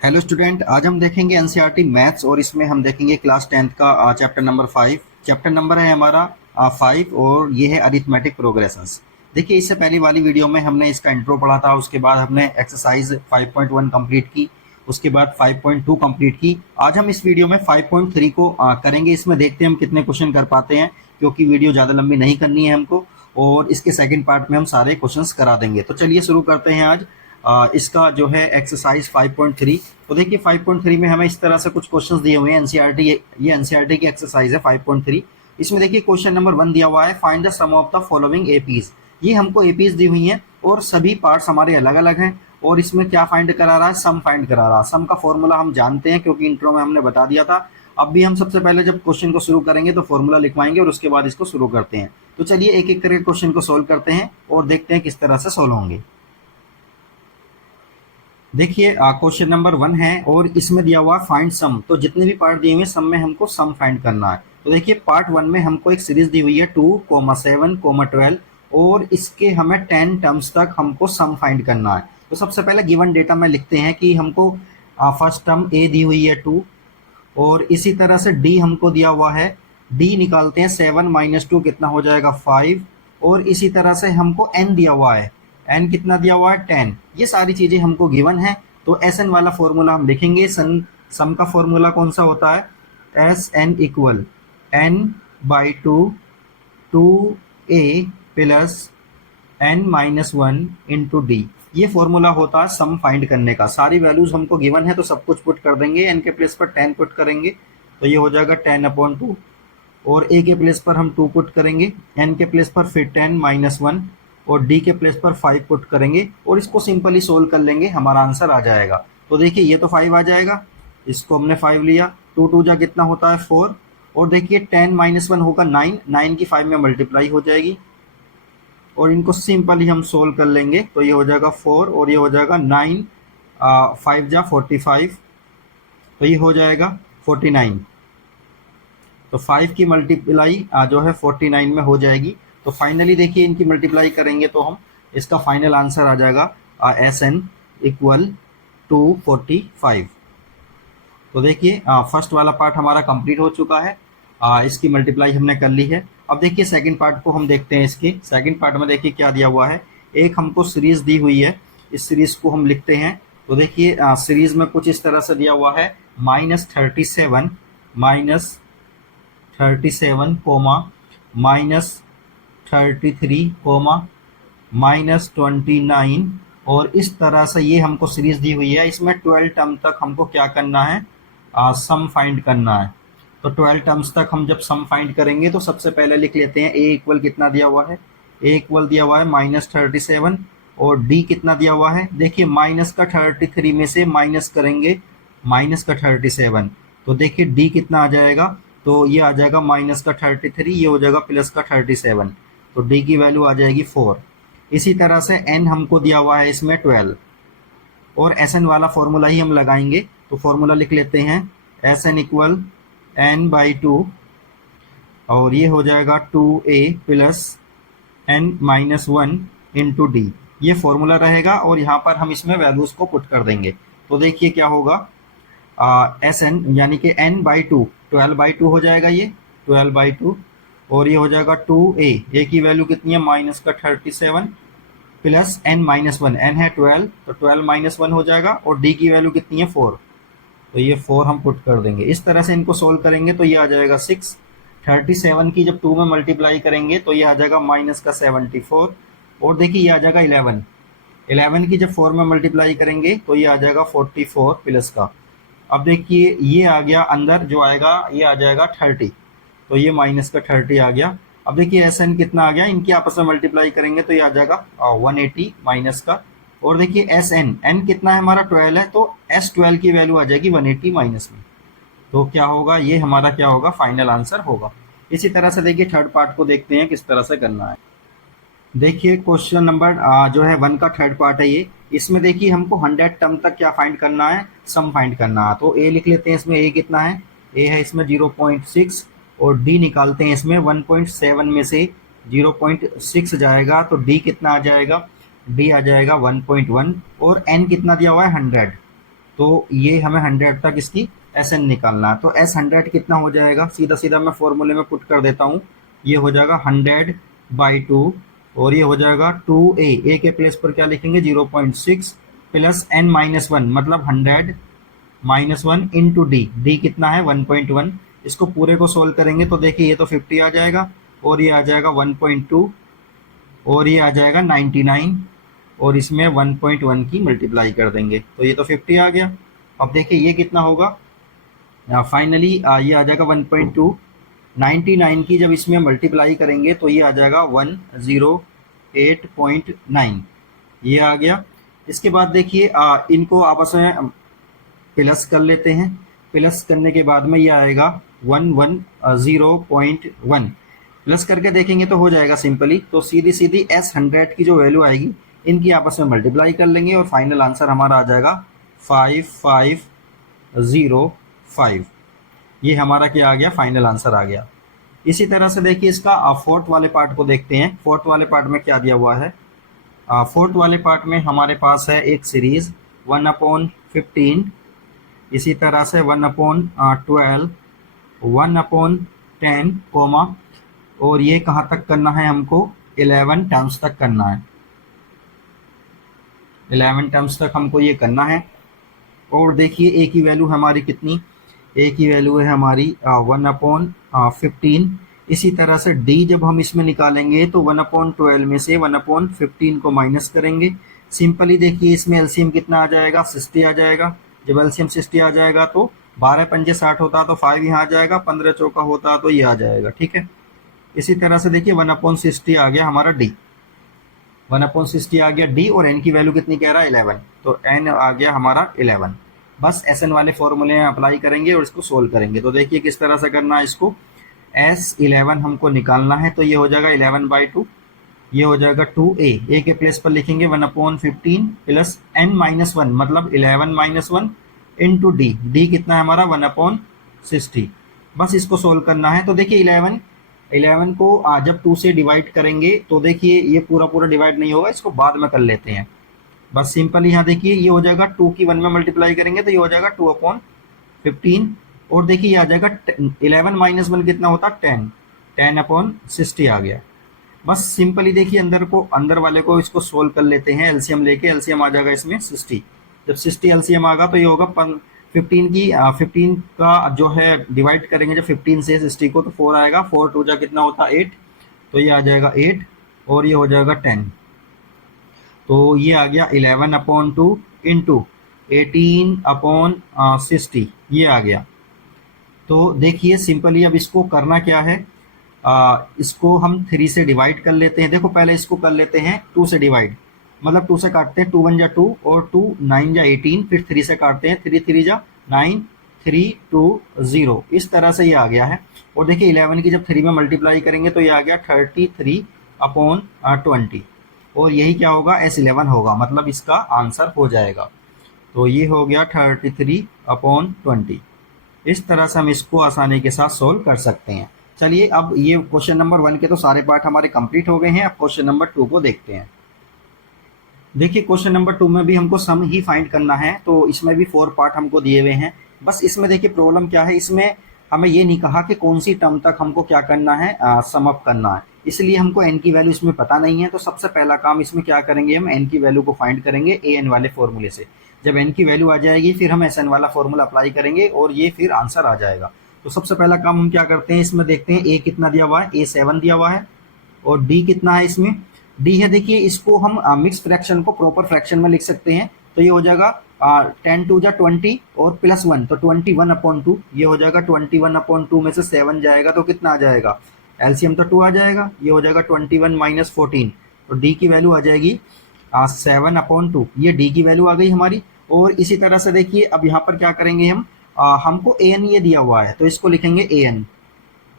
Hello student, आज हम देखेंगे एनसीईआरटी मैथ्स और इसमें हम देखेंगे क्लास 10th का चैप्टर नंबर 5। चैप्टर नंबर है हमारा 5 और ये है अरिथमेटिक प्रोग्रेशंस। देखिए, इससे पहली वाली वीडियो में हमने इसका इंट्रो पढ़ा था, उसके बाद हमने एक्सरसाइज 5.1 कंप्लीट की, उसके बाद 5.2 कंप्लीट की। आज हम इस वीडियो में 5.3 को करेंगे। इसमें देखते हैं हम कितने क्वेश्चन कर पाते हैं, क्योंकि वीडियो ज़्यादा लंबी नहीं करनी है हमको, और इसके सेकेंड पार्ट में हम सारे क्वेश्चंस करा देंगे। तो चलिए शुरू करते हैं आज इसका जो है एक्सरसाइज 5.3। तो देखिए 5.3 में हमें इस तरह से कुछ क्वेश्चंस दिए हुए हैं एनसीईआरटी, ये एनसीईआरटी की एक्सरसाइज है 5.3। इसमें देखिए क्वेश्चन नंबर 1 दिया हुआ है, find the sum of the following APs. ये हमको एपीज दी हुई हैं और सभी पार्ट्स हमारे अलग अलग हैं, और इसमें क्या फाइंड करा रहा है, सम फाइंड करा रहा है। सम का फॉर्मूला हम जानते हैं क्योंकि इंट्रो में हमने बता दिया था। अब भी हम सबसे पहले जब क्वेश्चन को शुरू करेंगे तो फॉर्मूला लिखवाएंगे और उसके बाद इसको शुरू करते हैं। तो चलिए एक एक करके क्वेश्चन को सोल्व करते हैं और देखते हैं किस तरह से सोल्व होंगे। देखिए क्वेश्चन नंबर 1 है और इसमें दिया हुआ फाइंड सम। तो जितने भी पार्ट दिए हुए सम में हमको सम फाइंड करना है। तो देखिए पार्ट 1 में हमको एक सीरीज दी हुई है 2, 7, 12 और इसके हमें 10 टर्म्स तक हमको सम फाइंड करना है। तो सबसे पहले गिवन डेटा में लिखते हैं कि हमको फर्स्ट टर्म ए दी हुई है 2, और इसी तरह से डी हमको दिया हुआ है। डी निकालते हैं, 7 - 2 कितना हो जाएगा 5, और इसी तरह से हमको एन दिया हुआ है। एन कितना दिया हुआ है 10। ये सारी चीज़ें हमको गिवन है। तो एस एन वाला फॉर्मूला हम लिखेंगे। सम का फॉर्मूला कौन सा होता है, S N equal n/2 2a plus n-1 into D. ये फॉर्मूला होता है सम फाइंड करने का। सारी वैल्यूज हमको गिवन है तो सब कुछ पुट कर देंगे। एन के प्लेस पर 10 पुट करेंगे तो ये हो जाएगा 10/2, और ए के प्लेस पर हम 2 पुट करेंगे, एन के प्लेस पर फिर 10-1, और डी के प्लेस पर 5 पुट करेंगे, और इसको सिंपली सोल्व कर लेंगे, हमारा आंसर आ जाएगा। तो देखिए ये तो 5 आ जाएगा, इसको हमने 5 लिया, 2 जा कितना होता है 4, और देखिए 10-1 होगा 9, 9 की 5 में मल्टीप्लाई हो जाएगी, और इनको सिंपली हम सोल्व कर लेंगे। तो ये हो जाएगा 4 और ये हो जाएगा 9, 5 जा 45, तो ये हो जाएगा 49। तो 5 की मल्टीप्लाई जो है 49 में हो जाएगी। तो फाइनली देखिए इनकी मल्टीप्लाई करेंगे तो हम इसका फाइनल आंसर आ जाएगा एस एन इक्वल 245। तो देखिए फर्स्ट वाला पार्ट हमारा कंप्लीट हो चुका है। इसकी मल्टीप्लाई हमने कर ली है। अब देखिए सेकंड पार्ट को हम देखते हैं। इसके सेकंड पार्ट में देखिए क्या दिया हुआ है, एक हमको सीरीज दी हुई है, इस सीरीज को हम लिखते हैं। तो देखिए सीरीज में कुछ इस तरह से दिया हुआ है, -37 कोमा -33 कोमा -29, और इस तरह से ये हमको सीरीज दी हुई है। इसमें 12 टर्म तक हमको क्या करना है, सम फाइंड करना है। तो 12 टर्म्स तक हम जब सम फाइंड करेंगे तो सबसे पहले लिख लेते हैं ए इक्वल कितना दिया हुआ है, ए इक्वल दिया हुआ है -37, और डी कितना दिया हुआ है, देखिए माइनस का 33 में से माइनस करेंगे माइनस का 37, तो देखिए डी कितना आ जाएगा, तो ये आ जाएगा माइनस का 33, ये हो जाएगा प्लस का 37, तो डी की वैल्यू आ जाएगी 4। इसी तरह से एन हमको दिया हुआ है इसमें 12, और एस एन वाला फॉर्मूला ही हम लगाएंगे। तो फॉर्मूला लिख लेते हैं, एस एन इक्वल n/2, और ये हो जाएगा 2a plus n-1 into D. ये फॉर्मूला रहेगा और यहाँ पर हम इसमें वैल्यूज को पुट कर देंगे। तो देखिए क्या होगा, एस एन यानी कि n/2 12/2 हो जाएगा, ये 12/2, और ये हो जाएगा 2a, a की वैल्यू कितनी है माइनस का 37 प्लस n-1, n है 12 तो 12-1 हो जाएगा, और d की वैल्यू कितनी है 4, तो ये 4 हम पुट कर देंगे। इस तरह से इनको सोल्व करेंगे तो ये आ जाएगा 6। 37 की जब 2 में मल्टीप्लाई करेंगे तो ये आ जाएगा माइनस का 74, और देखिए ये आ जाएगा 11। 11 की जब 4 में मल्टीप्लाई करेंगे तो ये आ जाएगा 44 प्लस का। अब देखिए ये आ गया अंदर, जो आएगा ये आ जाएगा 30, तो ये माइनस का 30 आ गया। अब देखिए एस एन कितना आ गया, इनकी आपस में मल्टीप्लाई करेंगे तो ये आ जाएगा 180 माइनस का, और देखिए एस एन, एन कितना है हमारा 12 है, तो एस 12 की वैल्यू आ जाएगी 180 माइनस में। तो क्या होगा, ये हमारा क्या होगा, फाइनल आंसर होगा। इसी तरह से देखिए थर्ड पार्ट को देखते हैं किस तरह से करना है। देखिए क्वेश्चन नंबर जो है 1 का थर्ड पार्ट है ये। इसमें देखिए हमको 100 टर्म तक क्या फाइंड करना है, सम फाइंड करना है। तो ए लिख लेते हैं, इसमें ए कितना है, ए है इसमें 0.6, और डी निकालते हैं, इसमें 1.7 में से 0.6 जाएगा तो डी कितना आ जाएगा, डी आ जाएगा 1.1, और एन कितना दिया हुआ है 100, तो ये हमें 100 तक इसकी एस एन निकालना है। तो एस 100 कितना हो जाएगा, सीधा सीधा मैं फॉर्मूले में पुट कर देता हूँ। ये हो जाएगा 100/2 और ये हो जाएगा 2a, ए के प्लेस पर क्या लिखेंगे 0.6 प्लस n-1 मतलब 100-1 इंटू डी कितना है 1.1। इसको पूरे को सोल्व करेंगे तो देखिए ये तो 50 आ जाएगा और ये आ जाएगा 1.2 और ये आ जाएगा 99 और इसमें 1.1 की मल्टीप्लाई कर देंगे तो ये तो 50 आ गया। अब देखिए ये कितना होगा, फाइनली ये आ जाएगा 1.2। 99 की जब इसमें मल्टीप्लाई करेंगे तो ये आ जाएगा 108.9, ये आ गया। इसके बाद देखिए इनको आपस में प्लस कर लेते हैं। प्लस करने के बाद में ये आएगा 110.1 प्लस करके देखेंगे तो हो जाएगा सिंपली। तो सीधी सीधी S100 की जो वैल्यू आएगी इनकी आपस में मल्टीप्लाई कर लेंगे और फाइनल आंसर हमारा आ जाएगा 5505। ये हमारा क्या आ गया, फाइनल आंसर आ गया। इसी तरह से देखिए इसका फोर्थ वाले पार्ट को देखते हैं। फोर्थ वाले पार्ट में क्या दिया हुआ है, फोर्थ वाले पार्ट में हमारे पास है एक सीरीज 1/15, इसी तरह से 1/12, 1/10 कोमा, और ये कहाँ तक करना है हमको 11 टर्म्स तक करना है। 11 टर्म्स तक हमको ये करना है। और देखिए ए की वैल्यू हमारी कितनी, ए की वैल्यू है हमारी 1/15। इसी तरह से डी जब हम इसमें निकालेंगे तो 1/12 में से 1/15 को माइनस करेंगे। सिंपली देखिए इसमें एलसीएम कितना आ जाएगा 60 आ जाएगा। जब एलसीएम 60 आ जाएगा तो 12 पंजे 60 होता तो 5 यहाँ आ जाएगा, 15 चौका होता तो ये आ जाएगा, ठीक है। इसी तरह से देखिए 1/60 आ गया हमारा डी, 1/60 आ गया डी और एन की वैल्यू कितनी कह रहा है 11, तो एन आ गया हमारा 11। बस एस एन वाले फॉर्मूले में अप्लाई करेंगे और इसको सोल्व करेंगे। तो देखिए किस तरह से करना है इसको, S11 हमको निकालना है तो ये हो जाएगा 11/2, ये हो जाएगा 2a, ए के प्लेस पर लिखेंगे 1/15 प्लस n-1 मतलब 11-1 इंटू डी कितना है हमारा 1/60। बस इसको सोल्व करना है। तो देखिए 11 को जब 2 से डिवाइड करेंगे तो देखिए ये पूरा पूरा डिवाइड नहीं होगा, इसको बाद में कर लेते हैं। बस सिंपल यहाँ देखिए ये हो जाएगा 2 की 1 में मल्टीप्लाई करेंगे तो ये हो जाएगा 2/15 और देखिए ये आ जाएगा 11-1 कितना होता 10, 10/60 आ गया। बस सिंपली देखिए अंदर वाले को इसको सोल्व कर लेते हैं, एलसीएम लेके। एलसीएम आ जाएगा इसमें 60, जब 60 एलसीएम आएगा तो ये होगा 15 का जो है डिवाइड करेंगे जब 15 से 60 को तो 4 आएगा, 4 2 जा कितना होता 8, तो ये आ जाएगा 8 और ये हो जाएगा 10। तो ये आ गया 11/2 इंटू 18/60, ये आ गया। तो देखिए सिंपली अब इसको करना क्या है, इसको हम 3 से डिवाइड कर लेते हैं। देखो पहले इसको कर लेते हैं 2 से डिवाइड, मतलब 2 से काटते हैं, 2 1 जा 2 और 2 9 जा 18, फिर 3 से काटते हैं, 3 3 जा 9, 3 2 0, इस तरह से ये आ गया है। और देखिए 11 की जब 3 में मल्टीप्लाई करेंगे तो ये आ गया 33/20 और यही क्या होगा S11 होगा, मतलब इसका आंसर हो जाएगा। तो ये हो गया 33/20। इस तरह से हम इसको आसानी के साथ सोल्व कर सकते हैं। चलिए अब ये क्वेश्चन नंबर 1 के तो सारे पार्ट हमारे कंप्लीट हो गए हैं। अब क्वेश्चन नंबर 2 को देखते हैं। देखिए क्वेश्चन नंबर 2 में भी हमको सम ही फाइंड करना है, तो इसमें भी 4 पार्ट हमको दिए हुए हैं। बस इसमें देखिए प्रॉब्लम क्या है, इसमें हमें ये नहीं कहा कि कौन सी टर्म तक हमको क्या करना है, सम अप करना है, इसलिए हमको एन की वैल्यू इसमें पता नहीं है। तो सबसे पहला काम इसमें क्या करेंगे, हम एन की वैल्यू को फाइंड करेंगे ए एन वाले फॉर्मूले से। जब एन की वैल्यू आ जाएगी फिर हम एस एन वाला फॉर्मूला अप्लाई करेंगे और ये फिर आंसर आ जाएगा। तो सबसे पहला काम हम क्या करते हैं, इसमें देखते हैं ए कितना दिया हुआ है, ए 7 दिया हुआ है और डी कितना है, इसमें डी है देखिए, इसको हम मिक्स फ्रैक्शन को प्रॉपर फ्रैक्शन में लिख सकते हैं। तो ये हो जाएगा 10 2 जा 20 और प्लस 1 तो 21/2, ये हो जाएगा 21/2 में से 7 जाएगा तो कितना आ जाएगा, एलसीएम तो 2 आ जाएगा, ये हो जाएगा 21 - 14, तो डी की वैल्यू आ जाएगी 7/2, ये डी की वैल्यू आ गई हमारी। और इसी तरह से देखिए अब यहाँ पर क्या करेंगे हम, हमको ए एन ये दिया हुआ है तो इसको लिखेंगे ए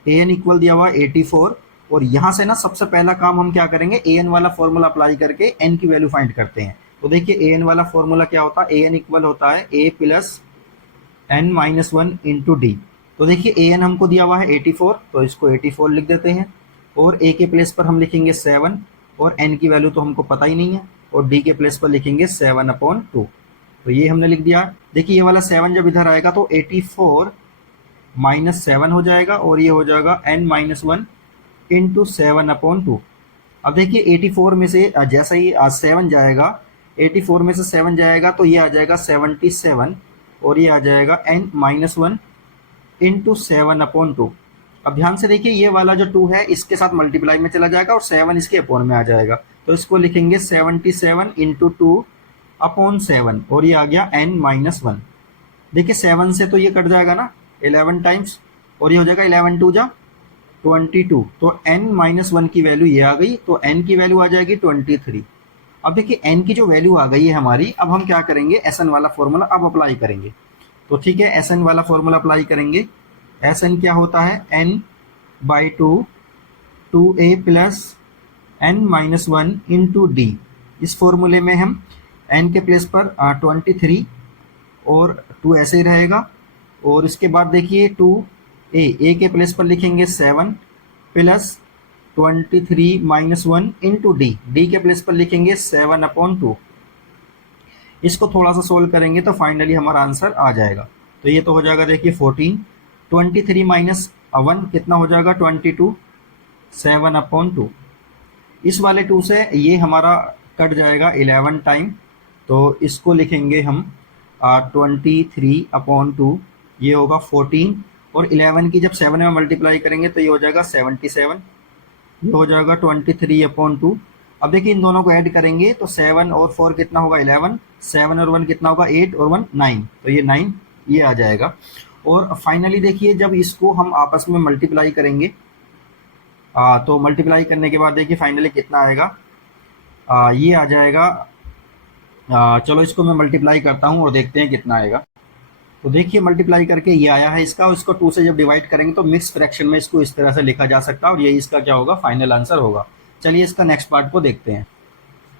एन इक्वल दिया हुआ है 84 और यहाँ से ना सबसे पहला काम हम क्या करेंगे, ए एन वाला फॉर्मूला अप्लाई करके एन की वैल्यू फाइंड करते हैं। तो देखिए ए एन वाला फॉर्मूला क्या होता है, ए एन इक्वल होता है ए प्लस n-1 इंटू डी। तो देखिए ए एन हमको दिया हुआ है 84 तो इसको 84 लिख देते हैं और ए के प्लेस पर हम लिखेंगे 7 और एन की वैल्यू तो हमको पता ही नहीं है और डी के प्लेस पर लिखेंगे 7/2। तो ये हमने लिख दिया। देखिए ये वाला 7 जब इधर आएगा तो 84 माइनस 7 हो जाएगा और ये हो जाएगा n माइनस 1 इंटू 7/2। अब देखिए 84 में से जैसा ही 7 जाएगा, 84 में से 7 जाएगा तो ये आ जाएगा 77 और ये आ जाएगा n माइनस 1 इंटू 7/2। अब ध्यान से देखिए ये वाला जो 2 है इसके साथ मल्टीप्लाई में चला जाएगा और 7 इसके अपॉन में आ जाएगा, तो इसको लिखेंगे 77 इंटू 2/7 और ये आ गया n माइनस 1। देखिए 7 से तो ये कट जाएगा ना 11 टाइम्स और ये हो जाएगा 11 2 जा 22, तो n माइनस 1 की वैल्यू ये आ गई, तो n की वैल्यू आ जाएगी 23। अब देखिए n की जो वैल्यू आ गई है हमारी, अब हम क्या करेंगे Sn वाला फॉर्मूला अब अप्लाई करेंगे। तो ठीक है Sn वाला फॉर्मूला अप्लाई करेंगे। Sn क्या होता है n by 2a plus n minus 1 into D. इस फॉर्मूले में हम n के प्लेस पर 23 और 2 ऐसे ही रहेगा और इसके बाद देखिए 2a के प्लेस पर लिखेंगे 7 प्लस 23 माइनस 1 इंटू डी के प्लेस पर लिखेंगे 7/2। इसको थोड़ा सा सोल्व करेंगे तो फाइनली हमारा आंसर आ जाएगा। तो ये तो हो जाएगा देखिए 14, 23 माइनस 1 कितना हो जाएगा 22, 7/2। इस वाले 2 से ये हमारा कट जाएगा 11 टाइम, तो इसको लिखेंगे हम 23/2, ये होगा 14 और 11 की जब 7 में मल्टीप्लाई करेंगे तो ये हो जाएगा 77, ये हो जाएगा 23/2। अब देखिए इन दोनों को ऐड करेंगे तो 7 और 4 कितना होगा 11, 7 और 1 कितना होगा 8 और 1 9, तो ये 9 ये आ जाएगा। और फाइनली देखिए जब इसको हम आपस में मल्टीप्लाई करेंगे तो मल्टीप्लाई करने के बाद देखिए फाइनली कितना आएगा, ये आ जाएगा। चलो इसको मैं मल्टीप्लाई करता हूँ और देखते हैं कितना आएगा। तो देखिए मल्टीप्लाई करके ये आया है इसका, और इसको 2 से जब डिवाइड करेंगे तो मिक्स फ्रैक्शन में इसको इस तरह से लिखा जा सकता है और यही इसका क्या होगा फाइनल आंसर होगा। चलिए इसका नेक्स्ट पार्ट को देखते हैं।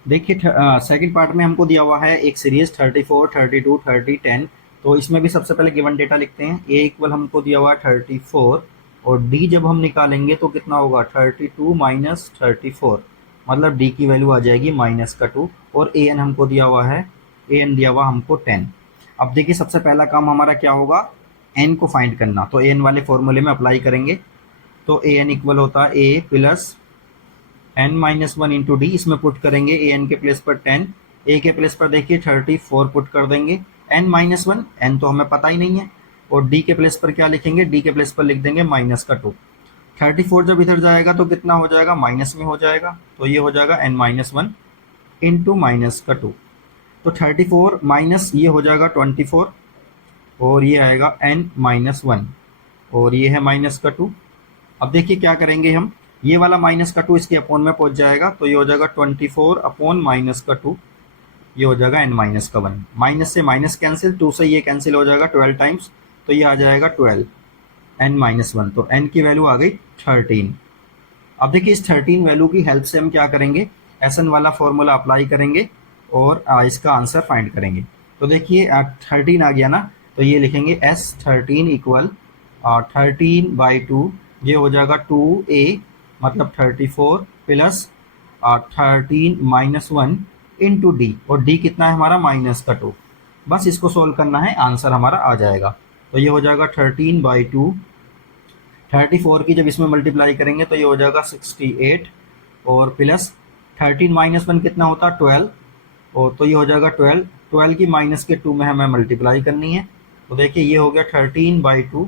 देखिए सेकंड पार्ट में हमको दिया हुआ है एक सीरीज 34, 32, 30, 10। तो इसमें भी सबसे पहले गिवन डेटा लिखते हैं। ए इक्वल हमको दिया हुआ है 34 और डी जब हम निकालेंगे तो कितना होगा 32 माइनस 34, मतलब डी की वैल्यू आ जाएगी माइनस का 2 और ए एन हमको दिया हुआ है, ए एन दिया हुआ हमको 10। अब देखिए सबसे पहला काम हमारा क्या होगा n को फाइंड करना, तो n वाले फॉर्मूले में अप्लाई करेंगे। तो ए एन इक्वल होता है a plus n minus 1 into D, इसमें पुट करेंगे ए एन के प्लेस पर 10, ए के प्लेस पर देखिए 34 पुट कर देंगे, n माइनस 1 n तो हमें पता ही नहीं है, और डी के प्लेस पर क्या लिखेंगे, डी के प्लेस पर लिख देंगे माइनस का 2। 34 जब इधर जाएगा तो कितना हो जाएगा माइनस में हो जाएगा, तो ये हो जाएगा n माइनस 1 इंटू माइनस का 2। तो 34 माइनस ये हो जाएगा 24 और ये आएगा n माइनस 1 और ये है माइनस का 2। अब देखिए क्या करेंगे हम, ये वाला माइनस का 2 इसके अपॉन में पहुंच जाएगा, तो ये हो जाएगा 24 अपॉन माइनस का 2, ये हो जाएगा n माइनस का 1। माइनस से माइनस कैंसिल, 2 से ये कैंसिल हो जाएगा 12 टाइम्स, तो ये आ जाएगा 12 n माइनस 1, तो n की वैल्यू आ गई 13। अब देखिए इस 13 वैल्यू की हेल्प से हम क्या करेंगे, Sn वाला फॉर्मूला अप्लाई करेंगे और इसका आंसर फाइंड करेंगे। तो देखिए 13 आ गया ना, तो ये लिखेंगे S13 इक्वल 13/2, ये हो जाएगा 2a मतलब 34 प्लस 13 माइनस 1 इंटू डी, और डी कितना है हमारा माइनस का 2। बस इसको सोल्व करना है, आंसर हमारा आ जाएगा। तो ये हो जाएगा 13/2, 34 की जब इसमें मल्टीप्लाई करेंगे तो ये हो जाएगा 68 और प्लस 13 माइनस 1 कितना होता है 12, और तो ये हो जाएगा 12, 12 की माइनस के 2 में हमें मल्टीप्लाई करनी है। तो देखिए ये हो गया 13/2,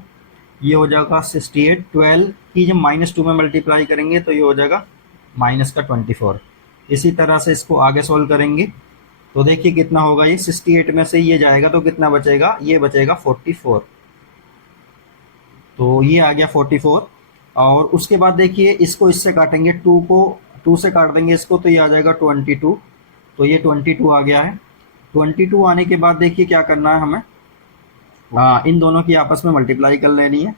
ये हो जाएगा 68, 12 की जब माइनस 2 में मल्टीप्लाई करेंगे तो ये हो जाएगा माइनस का 24। इसी तरह से इसको आगे सोल्व करेंगे तो देखिए कितना होगा, ये 68 में से ये जाएगा तो कितना बचेगा, ये बचेगा 44, तो ये आ गया 44। और उसके बाद देखिए इसको इससे काटेंगे, 2 को 2 से काट देंगे इसको, तो ये आ जाएगा 22, तो ये 22 आ गया है। 22 आने के बाद देखिए क्या करना है हमें, इन दोनों की आपस में मल्टीप्लाई कर लेनी है,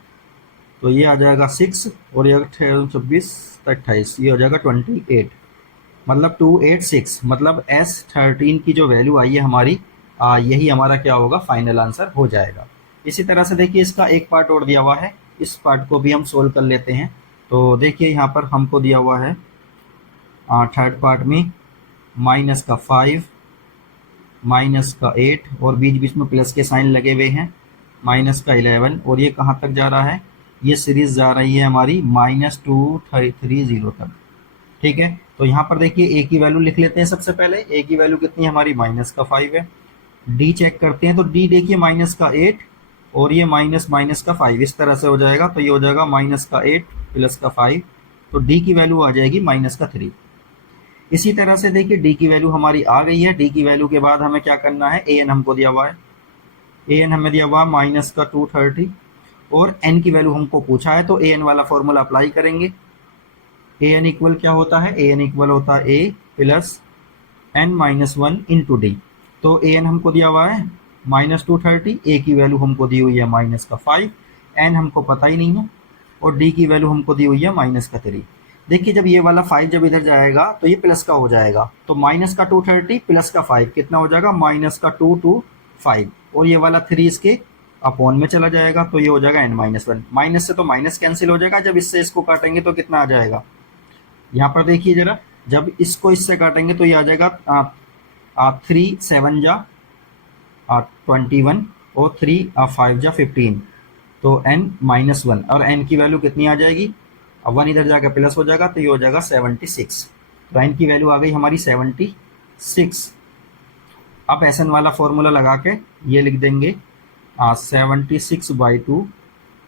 तो ये आ जाएगा 6 और ये 26 28, ये हो जाएगा 28, मतलब 286, मतलब S13 की जो वैल्यू आई है हमारी, यही हमारा क्या होगा फाइनल आंसर हो जाएगा। इसी तरह से देखिए इसका एक पार्ट और दिया हुआ है, इस पार्ट को भी हम सोल्व कर लेते हैं। तो देखिए यहाँ पर हमको दिया हुआ है थर्ड पार्ट में माइनस का 5 माइनस का 8 और बीच बीच में प्लस के साइन लगे हुए हैं, माइनस का 11 और ये कहाँ तक जा रहा है, ये सीरीज जा रही है हमारी -230 तक। ठीक है, तो यहाँ पर देखिए ए की वैल्यू लिख लेते हैं। सबसे पहले ए की वैल्यू कितनी है हमारी, -5 है। डी चेक करते हैं, तो डी देखिए -8 और ये माइनस माइनस का 5 इस तरह से हो जाएगा, तो ये हो जाएगा -8 प्लस का 5, तो डी की वैल्यू आ जाएगी -3। इसी तरह से देखिए डी की वैल्यू हमारी आ गई है। डी की वैल्यू के बाद हमें क्या करना है, ए एन हमको दिया हुआ है, ए एन हमें दिया हुआ है -230 और एन की वैल्यू हमको पूछा है, तो ए एन वाला फॉर्मूला अप्लाई करेंगे। ए एन इक्वल क्या होता है, ए एन इक्वल होता है ए प्लस n-1 इंटू डी। तो ए एन हमको दिया हुआ है -230, ए की वैल्यू हमको दी हुई है -5, एन हमको पता ही नहीं है और डी की वैल्यू हमको दी हुई है -3। देखिए जब ये वाला 5 जब इधर जाएगा तो ये प्लस का हो जाएगा, तो -230 प्लस का 5 कितना हो जाएगा, -2 और ये वाला 3 इसके अपॉन में चला जाएगा, तो ये हो जाएगा n-1। माइनस से तो माइनस कैंसिल हो जाएगा, जब इससे इसको काटेंगे तो कितना आ जाएगा, यहाँ पर देखिए जरा, जब इसको इससे काटेंगे तो ये आ जाएगा 3 7 जा 21 और 3 5 जा 15, तो n-1 और n की वैल्यू कितनी आ जाएगी, अब 1 इधर जाकर प्लस हो जाएगा, तो ये हो जाएगा 76। तो n की वैल्यू आ गई हमारी 76। अब एस एन वाला फॉर्मूला लगा के ये लिख देंगे 76/2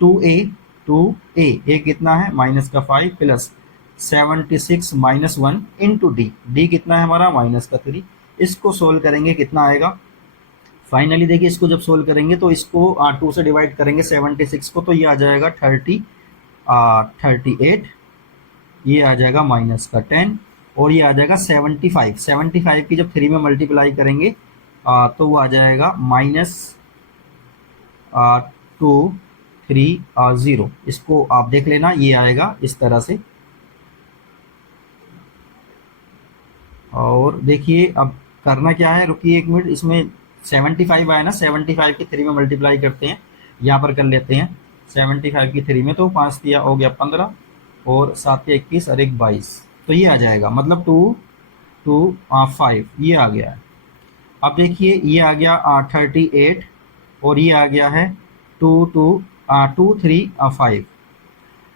2a ए कितना है -5 प्लस 76 -1 इंटू डी, डी कितना है हमारा -3। इसको सोल्व करेंगे कितना आएगा, फाइनली देखिए इसको जब सोल्व करेंगे तो इसको 2 से डिवाइड करेंगे 76 को, तो ये आ जाएगा 38, ये आ जाएगा -10 और ये आ जाएगा 75 की जब 3 में मल्टीप्लाई करेंगे तो वो आ जाएगा -230। इसको आप देख लेना, ये आएगा इस तरह से। और देखिए अब करना क्या है, रुकिए 1 मिनट, इसमें 75 आया ना, 75 की 3 में मल्टीप्लाई करते हैं, यहाँ पर कर लेते हैं 75 की 3 में, तो 5 दिया हो गया 15 और 7 या 21 और 1 22, तो ये आ जाएगा मतलब 225 ये आ गया है। अब देखिए ये आ गया 38 और ये आ गया है 235,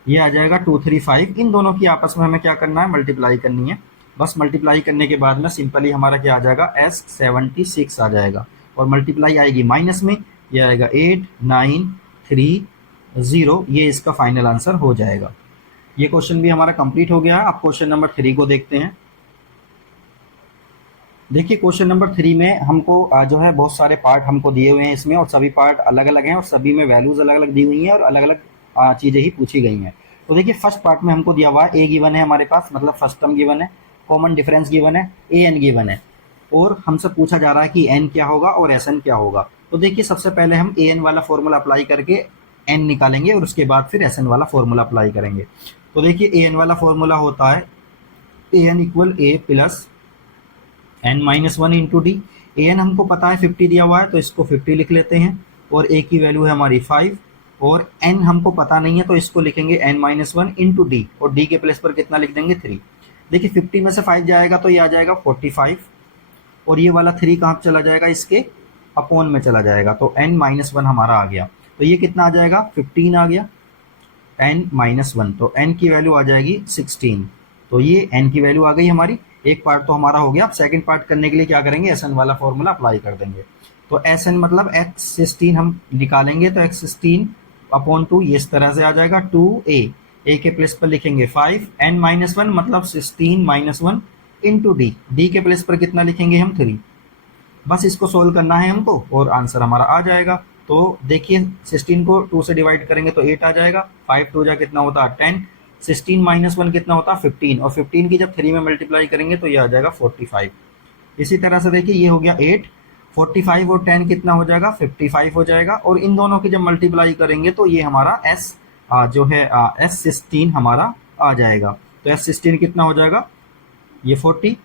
ये आ जाएगा 235। इन दोनों की आपस में हमें क्या करना है, मल्टीप्लाई करनी है। बस मल्टीप्लाई करने के बाद में सिंपली हमारा क्या आ जाएगा, S76 आ जाएगा और मल्टीप्लाई आएगी माइनस में, ये आएगा 8930, ये इसका फाइनल आंसर हो जाएगा। ये क्वेश्चन भी हमारा कंप्लीट हो गया है। अब क्वेश्चन नंबर 3 को देखते हैं। देखिए क्वेश्चन नंबर 3 में हमको जो है बहुत सारे पार्ट हमको दिए हुए हैं इसमें, और सभी पार्ट अलग अलग हैं और सभी में वैल्यूज अलग अलग दी हुई हैं और अलग अलग चीज़ें ही पूछी गई हैं। तो देखिए फर्स्ट पार्ट में हमको दिया हुआ है, ए गिवन है हमारे पास, मतलब फर्स्ट टर्म गिवन है, कॉमन डिफरेंस गिवन है, ए एन गिवन है और हमसे पूछा जा रहा है कि एन क्या होगा और एस एन क्या होगा। तो देखिए सबसे पहले हम ए एन वाला फॉर्मूला अप्लाई करके एन निकालेंगे और उसके बाद फिर एस एन वाला फॉर्मूला अप्लाई करेंगे। तो देखिए ए एन वाला फॉर्मूला होता है A N equal A plus n-1 into D. A N हमको पता है 50 दिया हुआ है, तो इसको 50 लिख लेते हैं और ए की वैल्यू है हमारी 5 और एन हमको पता नहीं है, तो इसको लिखेंगे n-1 इंटू डी और डी के प्लेस पर कितना लिख देंगे 3। देखिए 50 में से 5 जाएगा तो ये आ जाएगा 45 और ये वाला 3 कहाँ चला जाएगा, इसके अपॉन में चला जाएगा, तो n-1 हमारा आ गया। तो ये कितना आ जाएगा, 15 आ गया n-1, तो n की वैल्यू आ जाएगी 16। तो ये n की वैल्यू आ गई हमारी। एक पार्ट तो हमारा हो गया। अब सेकंड पार्ट करने के लिए क्या करेंगे, एस एन वाला फॉर्मूला अप्लाई कर देंगे। तो एस एन मतलब x16 हम निकालेंगे, तो x16 अपॉन 2 ये इस तरह से आ जाएगा 2a, ए के प्लेस पर लिखेंगे 5, n-1 मतलब 16-1 इंटू डी, डी के प्लेस पर कितना लिखेंगे हम 3। बस इसको सोल्व करना है हमको और आंसर हमारा आ जाएगा। तो देखिए 16 को 2 से डिवाइड करेंगे तो 8 आ जाएगा, 5 2 जा कितना होता है 10, 16-1 कितना होता है 15 और 15 की जब 3 में मल्टीप्लाई करेंगे तो ये आ जाएगा 45। इसी तरह से देखिए ये हो गया 8, 45 और 10 कितना हो जाएगा 55 हो जाएगा और इन दोनों की जब मल्टीप्लाई करेंगे तो ये हमारा S जो है S16 हमारा आ जाएगा। तो S16 कितना हो जाएगा, ये 40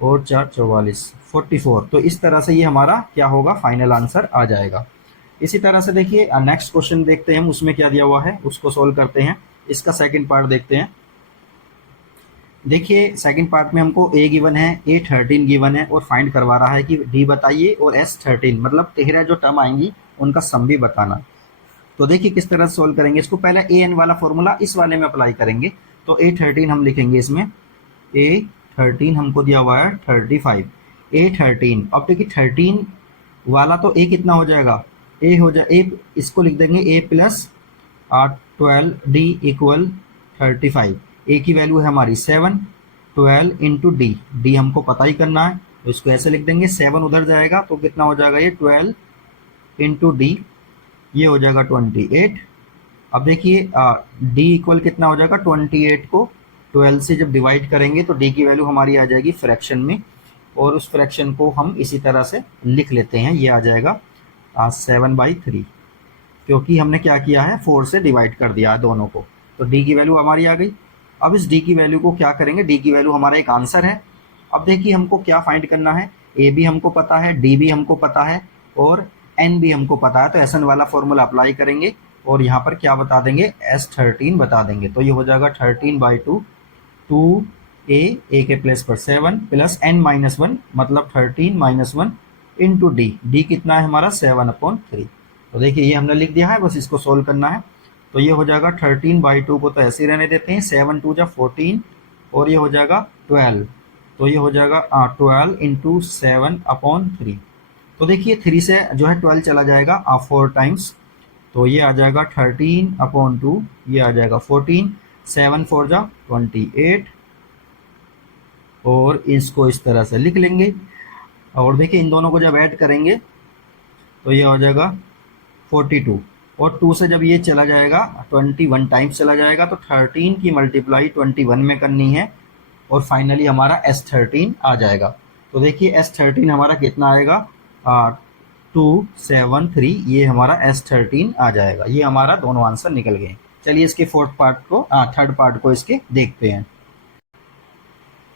और 4 44 44। तो इस तरह से ये हमारा क्या होगा, फाइनल आंसर आ जाएगा। इसी तरह से देखिए नेक्स्ट क्वेश्चन देखते हैं हम, उसमें क्या दिया हुआ है उसको सोल्व करते हैं। इसका सेकंड पार्ट देखते हैं। देखिए सेकंड पार्ट में हमको ए गिवन है, ए 13 गिवन है और फाइंड करवा रहा है कि डी बताइए और एस 13 मतलब 13 जो टर्म आएंगी उनका सम भी बताना। तो देखिए किस तरह से सोल्व करेंगे इसको। पहले ए एन वाला फॉर्मूला इस वाले में अप्लाई करेंगे। तो ए 13 हम लिखेंगे इसमें, ए 13 हमको दिया हुआ है 35, ए 13। अब देखिए 13 वाला तो ए कितना हो जाएगा, ए हो जाए ए, इसको लिख देंगे ए प्लस 12 डी इक्वल 35। ए की वैल्यू है हमारी 7, 12 इंटू डी, डी हमको पता ही करना है तो इसको ऐसे लिख देंगे। 7 उधर जाएगा तो कितना हो जाएगा ये 12 इंटू डी, ये हो जाएगा 28। अब देखिए डी इक्वल कितना हो जाएगा, 28 को 12 से जब डिवाइड करेंगे तो डी की वैल्यू हमारी आ जाएगी फ्रैक्शन में, और उस फ्रैक्शन को हम इसी तरह से लिख लेते हैं। ये आ जाएगा 7/3, क्योंकि हमने क्या किया है 4 से डिवाइड कर दिया है दोनों को। तो डी की वैल्यू हमारी आ गई। अब इस डी की वैल्यू को क्या करेंगे, डी की वैल्यू हमारा एक आंसर है। अब देखिए हमको क्या फाइंड करना है, ए भी हमको पता है, डी भी हमको पता है और एन भी हमको पता है। तो एस एन वाला फॉर्मूला अप्लाई करेंगे और यहाँ पर क्या बता देंगे, S13 बता देंगे। तो ये हो जाएगा 13/2, 2a के प्लेस पर 7 प्लस n-1 मतलब 13-1 इंटू डी, डी कितना है हमारा 7/3। तो देखिए ये हमने लिख दिया है, बस इसको सोल्व करना है। तो ये हो जाएगा 13/2 को तो ऐसे ही रहने देते हैं, 7 2 जा 14 और ये हो जाएगा 12। तो ये हो जाएगा 12 इंटू 7/3। तो देखिए 3 से जो है 12 चला जाएगा 4 टाइम्स, तो ये आ जाएगा 13/2, ये आ जाएगा 14, 7 4 जा 28 और इसको इस तरह से लिख लेंगे। और देखिए इन दोनों को जब ऐड करेंगे तो ये हो जाएगा 42 और 2 से जब ये चला जाएगा 21 टाइम्स चला जाएगा, तो 13 की मल्टीप्लाई 21 में करनी है और फाइनली हमारा S13 आ जाएगा। तो देखिए S13 हमारा कितना आएगा, 273, ये हमारा S13 आ जाएगा। ये हमारा दोनों आंसर निकल गए। चलिए इसके थर्ड पार्ट को इसके देखते हैं।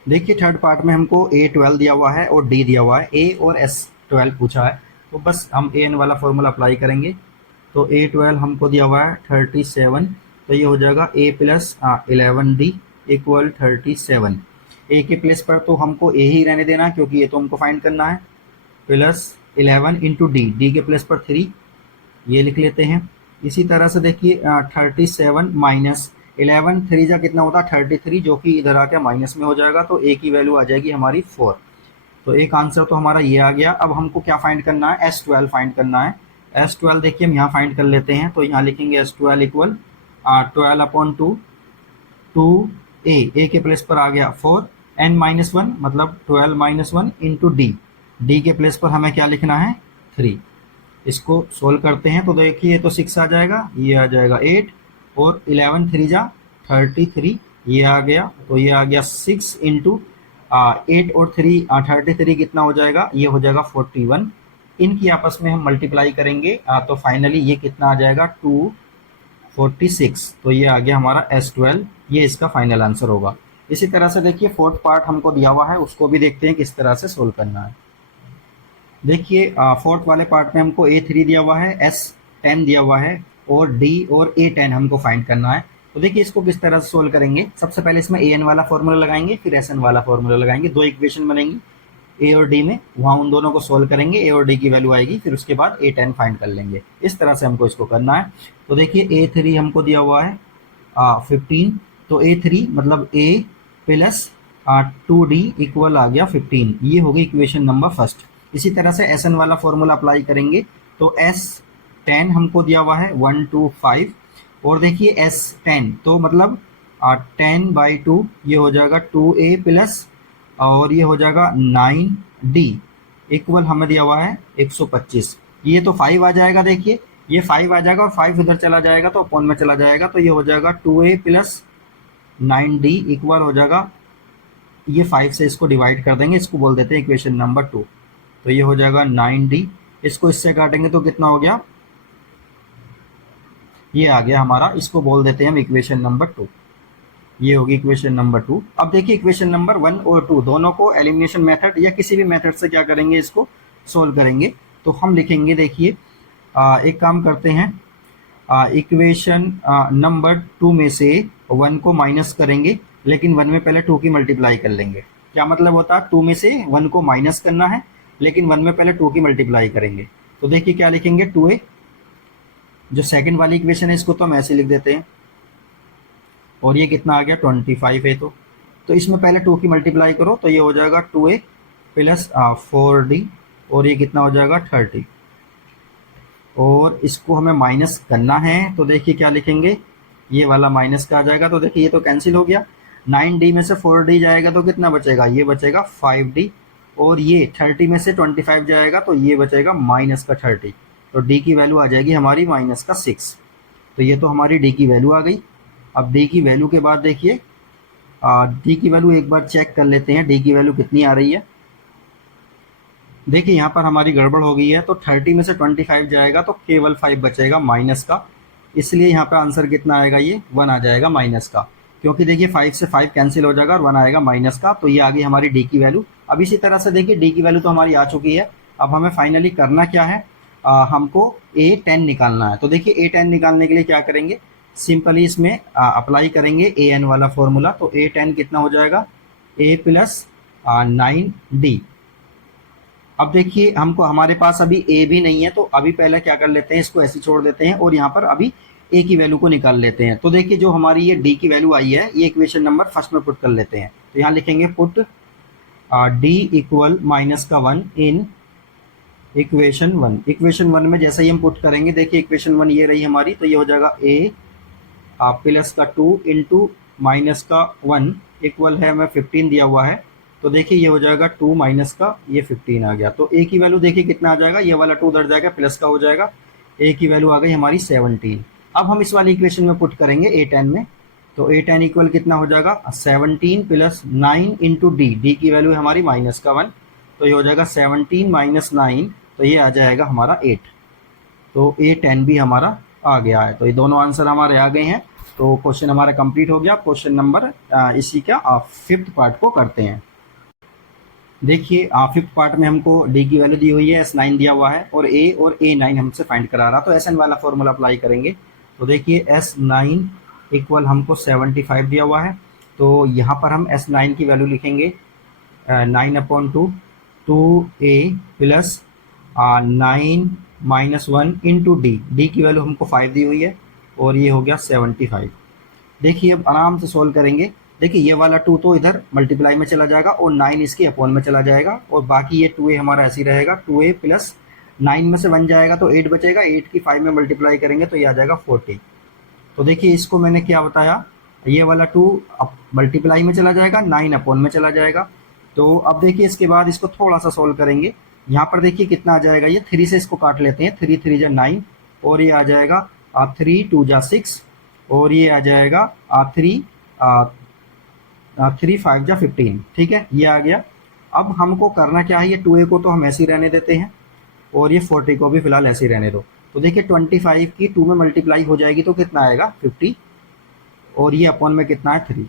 देखिए थर्ड पार्ट में हमको A12 दिया हुआ है और D दिया हुआ है, A और S12 पूछा है। तो बस हम AN वाला फॉर्मूला अप्लाई करेंगे। तो A12 हमको दिया हुआ है 37, तो ये हो जाएगा A plus 11D equal 37। A के प्लेस पर तो हमको A ही रहने देना क्योंकि ये तो हमको फाइंड करना है, प्लस 11 इंटू डी, डी के प्लेस पर 3, ये लिख लेते हैं। इसी तरह से देखिए 37 माइनस 11, 3 जा कितना होता है 33, जो कि इधर आके माइनस में हो जाएगा, तो ए की वैल्यू आ जाएगी हमारी 4। तो एक आंसर तो हमारा ये आ गया। अब हमको क्या फाइंड करना है, S12 फाइंड करना है। S12 देखिए हम यहाँ फाइंड कर लेते हैं। तो यहाँ लिखेंगे S12 इक्वल 12/2, 2a, ए के प्लेस पर आ गया 4, n-1 मतलब 12-1 इंटू डी, डी के प्लेस पर हमें क्या लिखना है 3। इसको सोल्व करते हैं तो देखिए तो 6 आ जाएगा, ये आ जाएगा 8 और 11 3 जा 33, ये आ गया। तो ये आ गया 6 इंटू 8 और 3 33 कितना हो जाएगा, ये हो जाएगा 41। इनकी आपस में हम मल्टीप्लाई करेंगे तो फाइनली ये कितना आ जाएगा 246। तो ये आ गया हमारा S12, ये इसका फाइनल आंसर होगा। इसी तरह से देखिए फोर्थ पार्ट हमको दिया हुआ है, उसको भी देखते हैं किस तरह से सोल्व करना है। देखिए फोर्थ वाले पार्ट में हमको A3 दिया हुआ है, S10 दिया हुआ है और D और A10 हमको फाइंड करना है। तो देखिए इसको किस तरह से सोल्व करेंगे। सबसे पहले इसमें AN वाला फॉर्मूला लगाएंगे, फिर SN वाला फॉर्मूला लगाएंगे। दो इक्वेशन बनेंगी A और D में, वहाँ उन दोनों को सोल्व करेंगे, A और D की वैल्यू आएगी, फिर उसके बाद A10 फाइंड कर लेंगे। इस तरह से हमको इसको करना है। तो देखिए A3 हमको दिया हुआ है 15, तो A3 मतलब A प्लस 2D इक्वल आ गया 15, ये होगी इक्वेशन नंबर फर्स्ट। इसी तरह से SN वाला फॉर्मूला अप्लाई करेंगे। तो S10 हमको दिया हुआ है 1 2 5 और देखिए S10 तो मतलब 10/2, ये हो जाएगा 2A प्लस और ये हो जाएगा 9D इक्वल हमें दिया हुआ है 125। ये तो 5 आ जाएगा, देखिए ये 5 आ जाएगा और 5 इधर चला जाएगा तो अपॉन में चला जाएगा, तो ये हो जाएगा 2A प्लस 9D इक्वल हो जाएगा, ये 5 से इसको डिवाइड कर देंगे, इसको बोल देते हैं इक्वेशन नंबर 2। तो ये हो जाएगा 9D, इसको इससे काटेंगे तो कितना हो गया, ये आ गया हमारा, इसको बोल देते हैं हम इक्वेशन नंबर 2। ये होगी इक्वेशन नंबर 2। अब देखिए इक्वेशन नंबर 1 और 2 दोनों को एलिमिनेशन मेथड या किसी भी मेथड से क्या करेंगे, इसको सोल्व करेंगे। तो हम लिखेंगे, देखिए एक काम करते हैं, इक्वेशन नंबर 2 में से 1 को माइनस करेंगे, लेकिन 1 में पहले 2 की मल्टीप्लाई कर लेंगे। क्या मतलब होता है, 2 में से 1 को माइनस करना है, लेकिन 1 में पहले 2 की मल्टीप्लाई करेंगे। तो देखिए क्या लिखेंगे, 2a, जो सेकंड वाली इक्वेशन है इसको तो हम ऐसे लिख देते हैं, और ये कितना आ गया 25 है। तो इसमें पहले 2 की मल्टीप्लाई करो तो ये हो जाएगा 2a प्लस 4d, और ये कितना हो जाएगा 30, और इसको हमें माइनस करना है। तो देखिए क्या लिखेंगे, ये वाला माइनस का आ जाएगा, तो देखिए ये तो कैंसिल हो गया। 9d में से 4d जाएगा तो कितना बचेगा, ये बचेगा 5d, और ये 30 में से 25 जाएगा तो ये बचेगा माइनस का 30। तो d की वैल्यू आ जाएगी हमारी माइनस का 6। तो ये तो हमारी d की वैल्यू आ गई। अब d की वैल्यू के बाद देखिए d की वैल्यू एक बार चेक कर लेते हैं, d की वैल्यू कितनी आ रही है। देखिए यहाँ पर हमारी गड़बड़ हो गई है, तो 30 में से 25 जाएगा तो केवल 5 बचेगा माइनस का, इसलिए यहाँ पे आंसर कितना आएगा, ये 1 आ जाएगा माइनस का, क्योंकि देखिए 5 से 5 कैंसिल हो जाएगा और 1 आएगा माइनस का। तो ये आ गई हमारी डी की वैल्यू। अब इसी तरह से देखिए डी की वैल्यू तो हमारी आ चुकी है। अब हमें फाइनली करना क्या है, हमको A10 निकालना है। तो देखिए A10 निकालने के लिए क्या करेंगे, सिंपली इसमें अप्लाई करेंगे AN वाला फॉर्मूला। तो A10 कितना हो जाएगा, A प्लस 9D। अब देखिए हमको, हमारे पास अभी ए भी नहीं है, तो अभी पहले क्या कर लेते हैं, इसको ऐसे छोड़ देते हैं और यहाँ पर अभी ए की वैल्यू को निकाल लेते हैं। तो देखिए जो हमारी ये डी की वैल्यू आई है, ये इक्वेशन नंबर फर्स्ट में पुट कर लेते हैं। तो यहाँ लिखेंगे पुट डी इक्वल माइनस का 1 इन इक्वेशन 1। इक्वेशन 1 में जैसे ही हम पुट करेंगे, देखिए इक्वेशन 1 ये रही हमारी, तो ये हो जाएगा ए प्लस का 2 इंटू माइनस का 1 इक्वल है, हमें 15 दिया हुआ है। तो देखिए ये हो जाएगा 2 माइनस का ये 15 आ गया। तो ए की वैल्यू देखिए कितना आ जाएगा, ये वाला 2 उधर जाएगा, प्लस का हो जाएगा, ए की वैल्यू आ गई हमारी 17। अब हम इस वाली इक्वेशन में पुट करेंगे A10 में। तो A10 इक्वल कितना हो जाएगा, 17 प्लस 9 इंटू डी, डी की वैल्यू है हमारी माइनस का 1, तो ये हो जाएगा 17 माइनस 9, तो ये आ जाएगा हमारा 8। तो A10 भी हमारा आ गया है। तो ये दोनों आंसर हमारे आ गए हैं। तो क्वेश्चन हमारा कंप्लीट हो गया। क्वेश्चन नंबर इसी का 5th पार्ट को करते हैं। देखिए 5th पार्ट में हमको डी की वैल्यू दी हुई है, S9 दिया हुआ है, और A9 हमसे फाइंड करा रहा, तो SN वाला फॉर्मूला अप्लाई करेंगे। तो देखिए S9 इक्वल हमको 75 दिया हुआ है, तो यहाँ पर हम S9 की वैल्यू लिखेंगे 9/2, 2A plus 9 minus 1 into D, D की वैल्यू हमको 5 दी हुई है, और ये हो गया 75। देखिए अब आराम से सोल्व करेंगे। देखिए ये वाला 2 तो इधर मल्टीप्लाई में चला जाएगा और 9 इसके अपॉन में चला जाएगा, और बाकी ये 2a हमारा ऐसे ही रहेगा। 2a प्लस 9 में से 1 जाएगा तो 8 बचेगा, 8 की 5 में मल्टीप्लाई करेंगे तो ये आ जाएगा 40। तो देखिए इसको मैंने क्या बताया, ये वाला 2 अब मल्टीप्लाई में चला जाएगा, 9 अपॉन में चला जाएगा। तो अब देखिए इसके बाद इसको थोड़ा सा सोल्व करेंगे। यहाँ पर देखिए कितना आ जाएगा, ये 3 से इसको काट लेते हैं, 3 3 जा 9, और ये आ जाएगा 3 2 जा 6, और ये आ जाएगा 3 5 जा 15। ठीक है, ये आ गया। अब हमको करना क्या है, ये 2a को तो हम ऐसे ही रहने देते हैं, और ये 40 को भी फिलहाल ऐसे ही रहने दो। तो देखिए 25 की 2 में मल्टीप्लाई हो जाएगी तो कितना आएगा 50, और ये अपॉन में कितना है 3।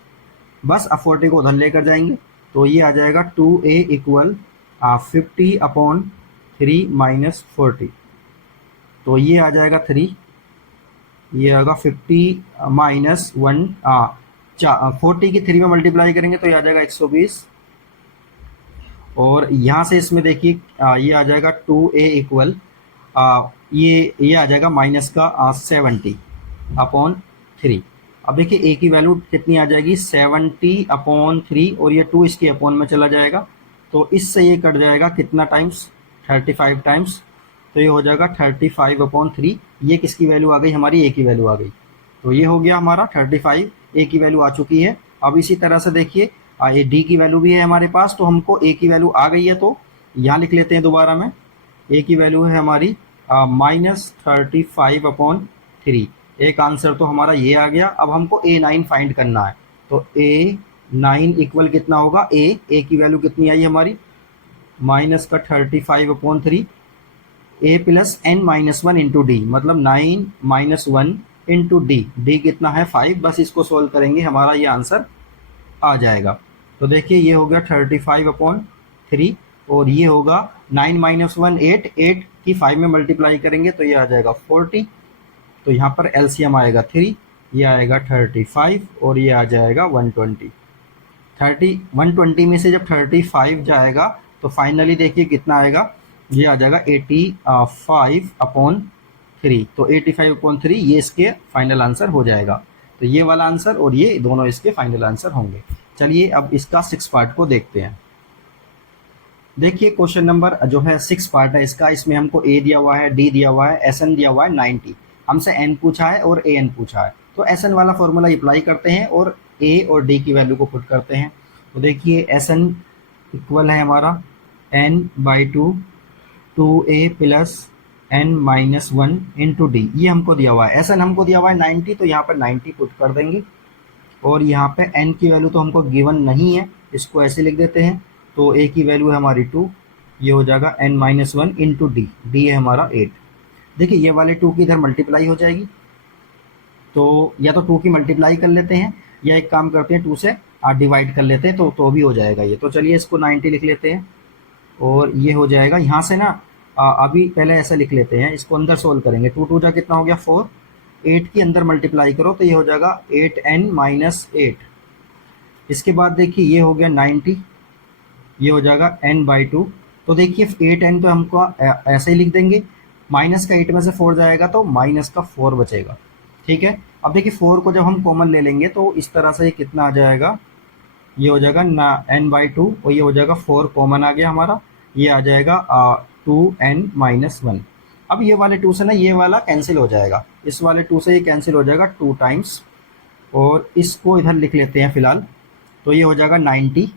बस अब 40 को उधर लेकर जाएंगे, तो ये आ जाएगा 2a इक्वल 50/3 माइनस 40। तो ये आ जाएगा 3, ये आएगा 50 माइनस 1, 40 की 3 में मल्टीप्लाई करेंगे तो ये आ जाएगा 120, और यहाँ से इसमें देखिए ये आ जाएगा 2a इक्वल ये आ जाएगा माइनस का 70/3। अब देखिए a की वैल्यू कितनी आ जाएगी 70/3, और ये 2 इसके अपॉन में चला जाएगा, तो इससे ये कट जाएगा कितना टाइम्स, 35 टाइम्स, तो ये हो जाएगा 35/3। ये किसकी वैल्यू आ गई, हमारी a की वैल्यू आ गई। तो ये हो गया हमारा 35, a की वैल्यू आ चुकी है। अब इसी तरह से देखिए ये d की वैल्यू भी है हमारे पास, तो हमको a की वैल्यू आ गई है, तो यहाँ लिख लेते हैं दोबारा में। a की वैल्यू है हमारी -35/3। एक आंसर तो हमारा ये आ गया। अब हमको A9 फाइंड करना है, तो A9 इक्वल कितना होगा, a की वैल्यू कितनी आई हमारी -35/3, a plus n-1 into D, मतलब 9 - 1 इंटू डी, डी कितना है 5। बस इसको सोल्व करेंगे, हमारा ये आंसर आ जाएगा। तो देखिए ये हो गया 35/3, और ये होगा 9 - 1 8, 8 की 5 में मल्टीप्लाई करेंगे तो ये आ जाएगा 40। तो यहाँ पर एलसीएम आएगा 3, ये आएगा 35, और ये आ जाएगा 120। 120 में से जब 35 जाएगा तो फाइनली देखिए कितना आएगा, ये आ जाएगा 85/3। तो 85/3 ये इसके फाइनल आंसर हो जाएगा। तो ये वाला आंसर और ये दोनों इसके फाइनल आंसर होंगे। चलिए अब इसका 6 पार्ट को देखते हैं। देखिए क्वेश्चन नंबर जो है 6 पार्ट है इसका, इसमें हमको ए दिया हुआ है, डी दिया हुआ है, एस एन दिया हुआ है 90, हमसे एन पूछा है और ए एन पूछा है। तो एस एन वाला फॉर्मूला अप्लाई करते हैं और ए और डी की वैल्यू को पुट करते हैं। तो देखिए एस एन इक्वल है हमारा n/2 2a plus n-1 into D, ये हमको दिया हुआ है। एस एन हमको दिया हुआ है 90, तो यहाँ पर 90 पुट कर देंगे और यहाँ पे n की वैल्यू तो हमको गिवन नहीं है, इसको ऐसे लिख देते हैं। तो a की वैल्यू है हमारी 2, ये हो जाएगा n-1 इंटू डी, डी है हमारा 8। देखिए ये वाले 2 की इधर मल्टीप्लाई हो जाएगी, तो या तो 2 की मल्टीप्लाई कर लेते हैं या एक काम करते हैं 2 से डिवाइड कर लेते हैं, तो भी हो जाएगा ये। तो चलिए इसको 90 लिख लेते हैं और ये हो जाएगा यहाँ से ना, अभी पहले ऐसा लिख लेते हैं, इसको अंदर सोल्व करेंगे। 2 2 जा कितना हो गया 4, 8 की अंदर मल्टीप्लाई करो तो ये हो जाएगा 8n-8। इसके बाद देखिए ये हो गया 90, ये हो जाएगा n/2। तो देखिए 8n तो हमको ऐसे ही लिख देंगे, माइनस का 8 में से 4 जाएगा तो माइनस का 4 बचेगा। ठीक है, अब देखिए 4 को जब हम कॉमन ले लेंगे तो इस तरह से ये कितना आ जाएगा, ये हो जाएगा n/2 और ये हो जाएगा 4 कॉमन आ गया हमारा, ये आ जाएगा 2n-1। अब ये वाले 2 से ना ये वाला कैंसिल हो जाएगा, इस वाले 2 से ये कैंसिल हो जाएगा 2 टाइम्स, और इसको इधर लिख लेते हैं फिलहाल। तो ये हो जाएगा 90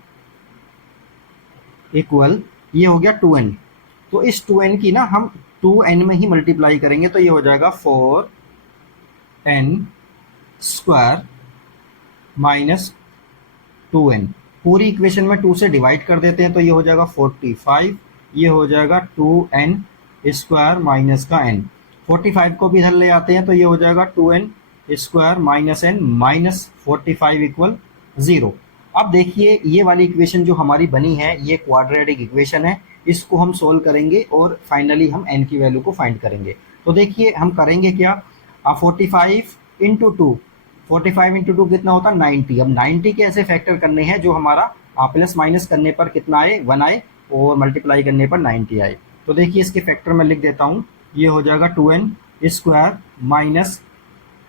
इक्वल, ये हो गया 2n। तो इस 2n की ना हम 2n में ही मल्टीप्लाई करेंगे, तो ये हो जाएगा 4n² माइनस 2n। पूरी इक्वेशन में 2 से डिवाइड कर देते हैं तो ये हो जाएगा 45, ये हो जाएगा 2n² माइनस का n। 45 को भी इधर ले आते हैं तो ये हो जाएगा 2n² minus n minus 45 equal 0। अब देखिए ये वाली इक्वेशन जो हमारी बनी है ये क्वाड्रेटिक इक्वेशन है, इसको हम सोल्व करेंगे और फाइनली हम n की वैल्यू को फाइंड करेंगे। तो देखिए हम करेंगे क्या, 45 इंटू 2, 45 इंटू 2 कितना होता है 90। अब 90 के ऐसे फैक्टर करने हैं जो हमारा प्लस माइनस करने पर कितना आए 1 आए और मल्टीप्लाई करने पर 90 आए। तो देखिए इसके फैक्टर में लिख देता हूँ, ये हो जाएगा 2n² माइनस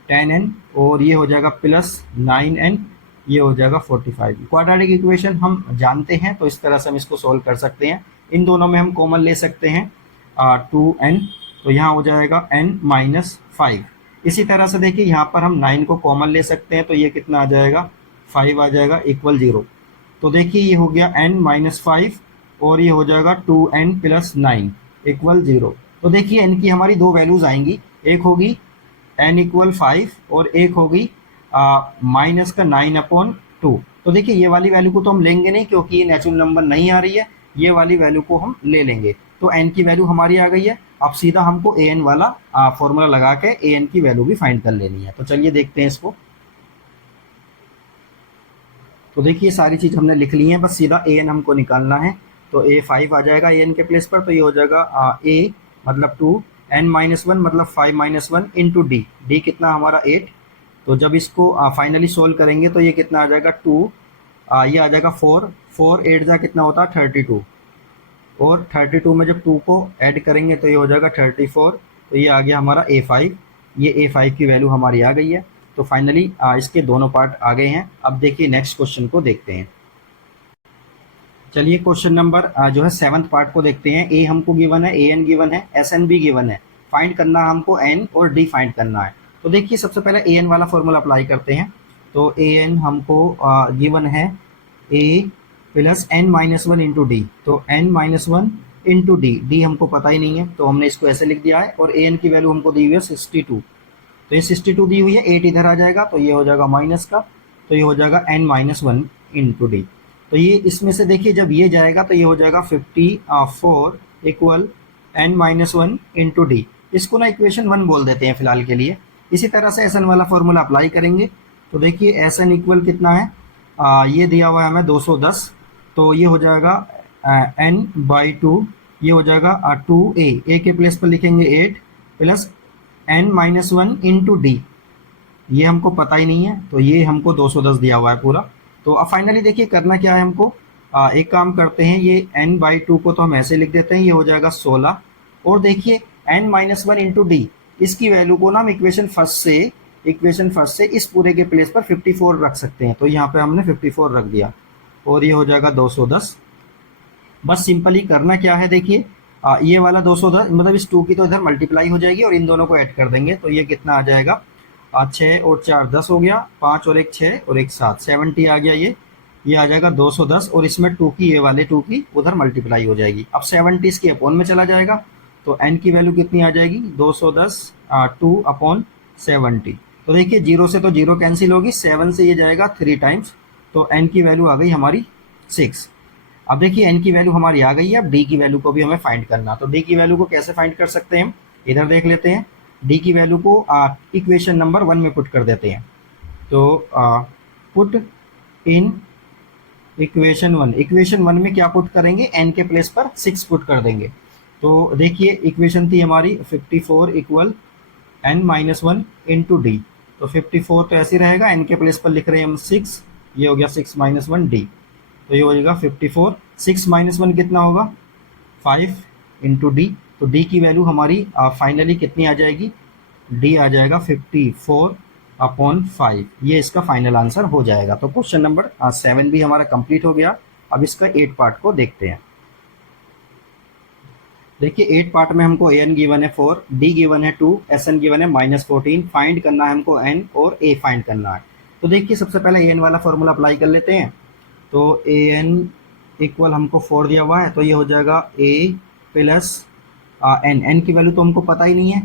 10n और ये हो जाएगा प्लस 9n, ये हो जाएगा 45। क्वाड्रेटिक इक्वेशन हम जानते हैं तो इस तरह से हम इसको सोल्व कर सकते हैं। इन दोनों में हम कॉमन ले सकते हैं 2n, तो यहाँ हो जाएगा n-5। इसी तरह से देखिए यहाँ पर हम 9 को कॉमन ले सकते हैं तो ये कितना आ जाएगा 5 आ जाएगा इक्वल 0। तो देखिए ये हो गया n-5 और ये हो जाएगा 2n प्लस 9 इक्वल 0। तो देखिए n की हमारी दो वैल्यूज आएंगी, एक होगी n इक्वल 5 और एक होगी माइनस का 9/2। तो देखिए ये वाली वैल्यू को तो हम लेंगे नहीं क्योंकि ये नेचुरल नंबर नहीं आ रही है, ये वाली वैल्यू को हम ले लेंगे। तो n की वैल्यू हमारी आ गई है। अब सीधा हमको an वाला फॉर्मूला लगा के an की वैल्यू भी फाइंड कर लेनी है। तो चलिए देखते हैं इसको। तो देखिए सारी चीज़ हमने लिख ली है, बस सीधा an हमको निकालना है। तो a 5 आ जाएगा an के प्लेस पर, तो ये हो जाएगा a मतलब 2, n-1 मतलब 5-1 इंटू डी, डी कितना हमारा 8। तो जब इसको फाइनली सोल्व करेंगे तो ये कितना आ जाएगा 2, ये आ जाएगा 4, 4 8 जा कितना होता है 32, और 32 में जब 2 को ऐड करेंगे तो ये हो जाएगा 34। तो ये आ गया हमारा a5, ये a5 की वैल्यू हमारी आ गई है। तो फाइनली इसके दोनों पार्ट आ गए हैं। अब देखिए नेक्स्ट क्वेश्चन को देखते हैं। चलिए क्वेश्चन नंबर जो है 7th पार्ट को देखते हैं। a हमको गिवन है, an गिवन है, sn भी गिवन है, फाइंड करना हमको n और d फाइंड करना है। तो देखिए सबसे पहले an वाला फॉर्मूला अप्लाई करते हैं। तो an हमको गिवन है a plus n-1 into D, तो n-1 इंटू डी, डी हमको पता ही नहीं है तो हमने इसको ऐसे लिख दिया है। और an की वैल्यू हमको दी हुई है 62, तो ये 62 दी हुई है, 8 इधर आ जाएगा तो ये हो जाएगा माइनस का, तो ये हो जाएगा n-1 इंटू डी। तो ये इसमें से देखिए जब ये जाएगा तो ये हो जाएगा 54 इक्वल n-1 इंटू डी। इसको ना इक्वेशन 1 बोल देते हैं फिलहाल के लिए। इसी तरह से एस एन वाला फॉर्मूला अप्लाई करेंगे। तो देखिए एस एन इक्वल कितना है, ये दिया हुआ है हमें 210, तो ये हो जाएगा n/2, ये हो जाएगा 2a, a के प्लेस पर लिखेंगे 8 प्लस n-1 इंटू डी, ये हमको पता ही नहीं है तो ये हमको 210 दिया हुआ है पूरा। तो अब फाइनली देखिए करना क्या है हमको, एक काम करते हैं, ये n/2 को तो हम ऐसे लिख देते हैं, ये हो जाएगा 16। और देखिए n-1 इंटू डी, इसकी वैल्यू को ना हम इक्वेशन फर्स्ट से इस पूरे के प्लेस पर 54 रख सकते हैं। तो यहाँ पे हमने 54 रख दिया और ये हो जाएगा 210। बस सिंपली करना क्या है, देखिए ये वाला 210 मतलब इस 2 की तो इधर मल्टीप्लाई हो जाएगी और इन दोनों को ऐड कर देंगे। तो ये कितना आ जाएगा, 6 और 4 10 हो गया, 5 और 1 6 और 1 7, 70 आ गया। ये आ जाएगा 210 और इसमें 2 की, ये वाले 2 की उधर मल्टीप्लाई हो जाएगी। अब 70 इसकी अपॉन में चला जाएगा, तो n की वैल्यू कितनी आ जाएगी, 210 2 अपॉन 70। तो देखिए 0 से तो 0 कैंसिल होगी, 7 से ये जाएगा 3 टाइम्स, तो n की वैल्यू आ गई हमारी 6। अब देखिए n की वैल्यू हमारी आ गई है, अब d की वैल्यू को भी हमें फाइंड करना। तो d की वैल्यू को कैसे फाइंड कर सकते हैं हम, इधर देख लेते हैं। d की वैल्यू को इक्वेशन नंबर 1 में पुट कर देते हैं। तो पुट इन इक्वेशन 1 में क्या पुट करेंगे, n के प्लेस पर 6 पुट कर देंगे। तो देखिए इक्वेशन थी हमारी 54 इक्वल n-1 इंटू डी। तो 54 तो ऐसे रहेगा, n के प्लेस पर लिख रहे हैं हम 6, ये हो गया 6-1 डी। तो ये हो जाएगा 54, 6-1 कितना होगा, 5 इंटू डी। तो डी की वैल्यू हमारी फाइनली कितनी आ जाएगी, डी आ जाएगा 54 अपॉन 5। ये इसका फाइनल आंसर हो जाएगा। तो क्वेश्चन नंबर 7 भी हमारा कंप्लीट हो गया। अब इसका 8 पार्ट को देखते हैं। देखिए 8 पार्ट में हमको an गिवन है 4, d गिवन है 2, sn गिवन है -14। फाइंड करना है हमको n और a फाइंड करना है। तो देखिए सबसे पहले an वाला फॉर्मूला अप्लाई कर लेते हैं। तो an इक्वल हमको 4 दिया हुआ है, तो ये हो जाएगा a प्लस n की वैल्यू तो हमको पता ही नहीं है,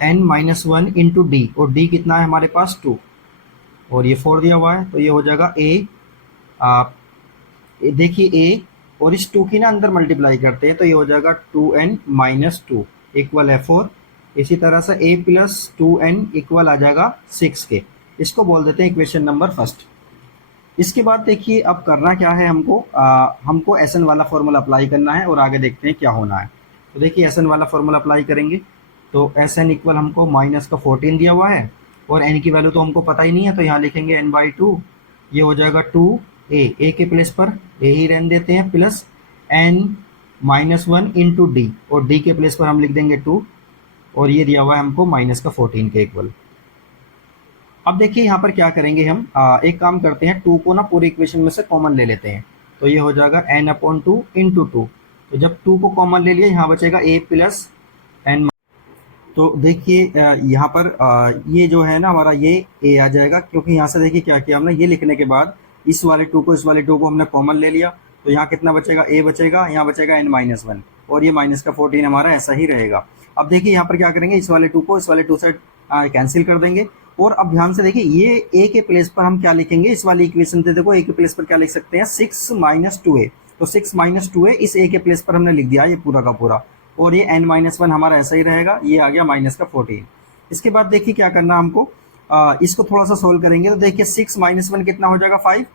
n-1 इंटू डी, और d कितना है हमारे पास 2, और ये 4 दिया हुआ है। तो ये हो जाएगा देखिए a और इस 2 की ना अंदर मल्टीप्लाई करते हैं, तो ये हो जाएगा 2n-2 इक्वल है 4। इसी तरह से a प्लस 2n इक्वल आ जाएगा 6 के। इसको बोल देते हैं इक्वेशन नंबर फर्स्ट। इसके बाद देखिए अब करना क्या है हमको, हमको एस एन वाला फॉर्मूला अप्लाई करना है और आगे देखते हैं क्या होना है। तो देखिए एस एन वाला फॉर्मूला अप्लाई करेंगे। तो एस एन इक्वल हमको -14 दिया हुआ है और एन की वैल्यू तो हमको पता ही नहीं है, तो यहाँ लिखेंगे n/2। ये हो जाएगा 2a के प्लेस पर a ही रहने देते हैं, प्लस n-1 इंटू डी, और d के प्लेस पर हम लिख देंगे 2, और ये दिया हुआ है हमको -14 के इक्वल। अब देखिए यहाँ पर क्या करेंगे हम, एक काम करते हैं, 2 को ना पूरी इक्वेशन में से कॉमन ले लेते हैं। तो ये हो जाएगा n/2 इंटू 2। तो जब 2 को कॉमन ले लिया, यहाँ बचेगा a प्लस n। तो देखिए यहाँ पर ये जो है ना हमारा, ये a आ जाएगा, क्योंकि यहाँ से देखिए क्या किया हमने, ये लिखने के बाद इस वाले 2 को हमने कॉमन ले लिया। तो यहाँ कितना बचेगा, a बचेगा, यहाँ बचेगा n-1, और ये -14 हमारा ऐसा ही रहेगा। अब देखिए यहाँ पर क्या करेंगे, इस वाले 2 को इस वाले 2 से कैंसिल कर देंगे। और अब ध्यान से देखिए, ये a के प्लेस पर हम क्या लिखेंगे, इस वाली इक्वेशन से देखो a के प्लेस पर क्या लिख सकते हैं, 6 - 2a। तो 6 - 2a इस a के प्लेस पर हमने लिख दिया ये पूरा का पूरा, और ये n-1 हमारा ऐसा ही रहेगा, ये आ गया -14। इसके बाद देखिए क्या करना हमको, इसको थोड़ा सा सोल्व करेंगे। तो देखिए 6 - 1 कितना हो जाएगा, 5।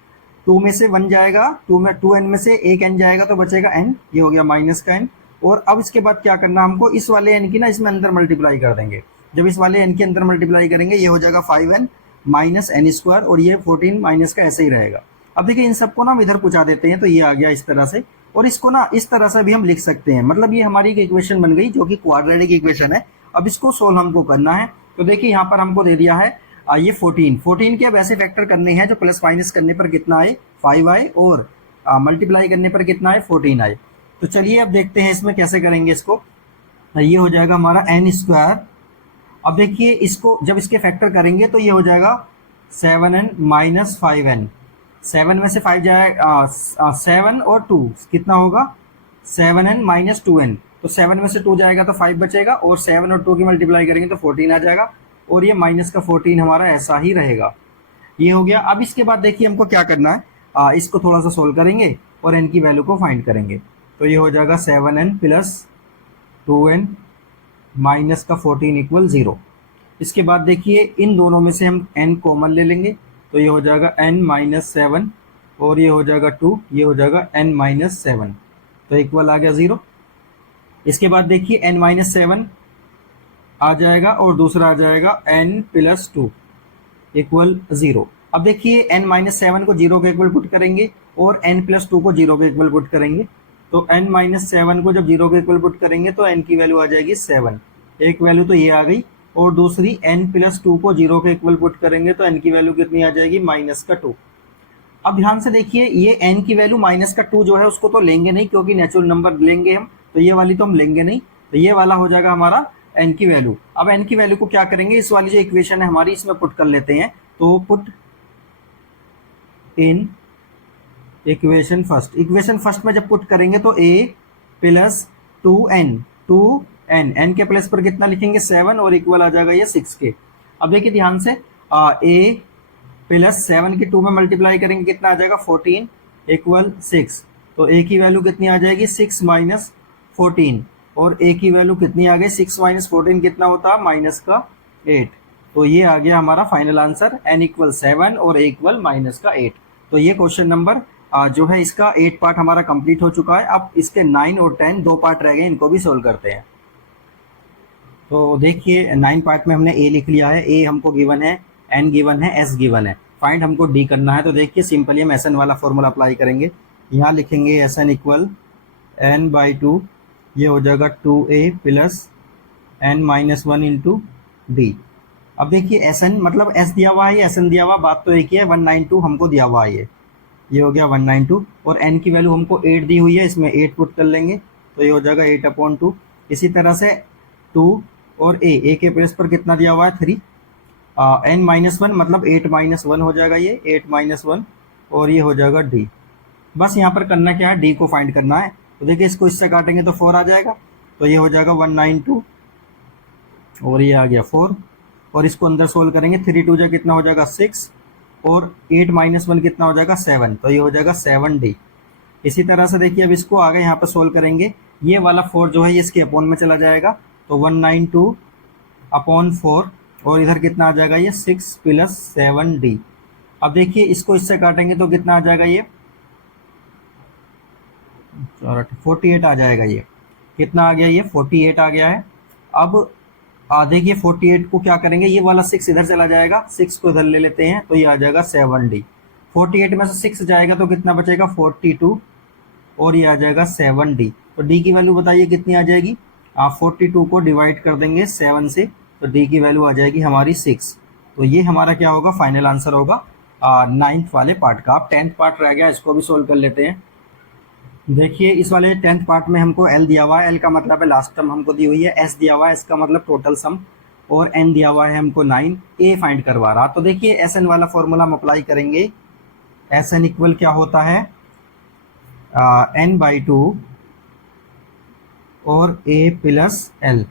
2 में से 1 जाएगा, 2n में से एक n जाएगा, तो बचेगा n, ये हो गया माइनस का n। और अब इसके बाद क्या करना हमको, इस वाले n की ना इसमें अंदर मल्टीप्लाई कर देंगे। जब इस वाले n के अंदर मल्टीप्लाई करेंगे, ये हो जाएगा 5n माइनस n², और ये 14 माइनस का ऐसे ही रहेगा। अब देखिए इन सबको ना हम इधर पहुंचा देते हैं, तो ये आ गया इस तरह से, और इसको ना इस तरह से भी हम लिख सकते हैं। मतलब ये हमारी एक इक्वेशन बन गई जो कि क्वाड्रेटिक इक्वेशन है। अब इसको सोल्व हमको करना है। तो देखिए यहाँ पर हमको दे दिया है ये 14 के अब ऐसे फैक्टर करने हैं जो प्लस माइनस करने पर कितना आए, 5 आए, और मल्टीप्लाई करने पर कितना आए, 14 आए। तो चलिए अब देखते हैं इसमें कैसे करेंगे इसको। ये हो जाएगा हमारा n²। अब देखिए इसको जब इसके फैक्टर करेंगे तो ये हो जाएगा 7n माइनस 5n। 7 में से 5 जाएगा, 7 और 2 कितना होगा, 7n माइनस 2n। तो 7 में से 2 जाएगा तो 5 बचेगा, और 7 और 2 की मल्टीप्लाई करेंगे तो 14 आ जाएगा, और ये माइनस का 14 हमारा ऐसा ही रहेगा। ये हो गया। अब इसके बाद देखिए हमको क्या करना है, इसको थोड़ा सा सोल्व करेंगे और n की वैल्यू को फाइंड करेंगे। तो ये हो जाएगा 7n प्लस 2n माइनस का 14 इक्वल 0। इसके बाद देखिए इन दोनों में से हम n कॉमन ले लेंगे, तो ये हो जाएगा n-7, और ये हो जाएगा 2, ये हो जाएगा n-7, तो इक्वल आ गया 0। इसके बाद देखिए n-7 आ जाएगा और दूसरा आ जाएगा n + 2 इक्वल 0। अब देखिए n-7 को 0 के इक्वल पुट करेंगे और n+2 को 0 के इक्वल पुट करेंगे। तो n-7 को जब 0 के इक्वल पुट करेंगे तो n की वैल्यू आ जाएगी 7, एक वैल्यू तो ये आ गई। और दूसरी n+2 को 0 के इक्वल पुट करेंगे तो n की वैल्यू कितनी आ जाएगी -2। अब ध्यान से देखिए, ये n की वैल्यू -2 जो है उसको तो लेंगे नहीं, क्योंकि नेचुरल नंबर लेंगे हम, तो ये वाली तो हम लेंगे नहीं। तो ये वाला हो जाएगा हमारा n की वैल्यू। अब n की वैल्यू को क्या करेंगे, इस वाली जो इक्वेशन है हमारी इसमें पुट कर लेते हैं। तो पुट इन इक्वेशन फर्स्ट में जब पुट करेंगे तो a प्लस 2n n के प्लेस पर कितना लिखेंगे 7 और इक्वल आ जाएगा ये 6 के। अब देखिए ध्यान से a प्लस 7 की 2 में मल्टीप्लाई करेंगे कितना आ जाएगा 14 इक्वल 6। तो a की वैल्यू कितनी आ जाएगी 6 माइनस 14 और a की वैल्यू कितनी आ गई 6 माइनस 14 कितना होता है -8। तो ये आ गया हमारा फाइनल आंसर n इक्वल 7 और a इक्वल -8। तो ये क्वेश्चन नंबर जो है इसका 8 पार्ट हमारा कंप्लीट हो चुका है। अब इसके 9 और 10 2 पार्ट रह गए, इनको भी सोल्व करते हैं। तो देखिए 9 पार्ट में हमने a लिख लिया है, a हमको गिवन है, n गिवन है, s गिवन है, फाइंड हमको d करना है। तो देखिए सिंपली हम SN वाला फॉर्मूला अप्लाई करेंगे। यहाँ लिखेंगे SN इक्वल n/2, ये हो जाएगा 2a plus n-1 into D. अब देखिए SN मतलब S दिया हुआ है, SN दिया हुआ, बात तो एक ही है, 192 हमको दिया हुआ है, ये हो गया 192 और n की वैल्यू हमको 8 दी हुई है, इसमें 8 पुट कर लेंगे तो ये हो जाएगा 8/2। इसी तरह से 2 और a के प्लेस पर कितना दिया हुआ है 3, n-1 मतलब 8-1 हो जाएगा, ये 8-1 और ये हो जाएगा d। बस यहाँ पर करना क्या है, d को फाइंड करना है। तो देखिए इसको इससे काटेंगे तो 4 आ जाएगा, तो ये हो जाएगा 192 और ये आ गया 4 और इसको अंदर सोल्व करेंगे, 3 2 जा कितना हो जाएगा 6 और 8-1 कितना हो जाएगा 7, तो ये हो जाएगा 7d। इसी तरह से देखिए अब इसको आगे यहाँ पर सोल्व करेंगे, ये वाला 4 जो है ये इसके अपॉन में चला जाएगा, तो 192/4 और इधर कितना आ जाएगा ये 6 प्लस 7d। अब देखिए इसको इससे काटेंगे तो कितना आ जाएगा ये 48 आ जाएगा, ये कितना आ गया ये 48 आ गया है। अब देखिए 48 को क्या करेंगे, ये वाला 6 इधर चला जाएगा, 6 को इधर ले लेते हैं तो ये आ जाएगा 7d। 48 में से 6 जाएगा तो कितना बचेगा 42 और ये आ जाएगा 7d। तो d की वैल्यू बताइए कितनी आ जाएगी, 42 को डिवाइड कर देंगे 7 से तो d की वैल्यू आ जाएगी हमारी 6। तो ये हमारा क्या होगा, फाइनल आंसर होगा 9th वाले पार्ट का। अब 10th पार्ट रह गया, इसको भी सोल्व कर लेते हैं। देखिए इस वाले 10th पार्ट में हमको L दिया हुआ है, L का मतलब है लास्ट टर्म हमको दी हुई है, S दिया हुआ है, S का मतलब टोटल सम, और N दिया हुआ है हमको 9, A फाइंड करवा रहा। तो देखिए SN वाला फॉर्मूला हम अप्लाई करेंगे। SN इक्वल क्या होता है n/2 और A प्लस L।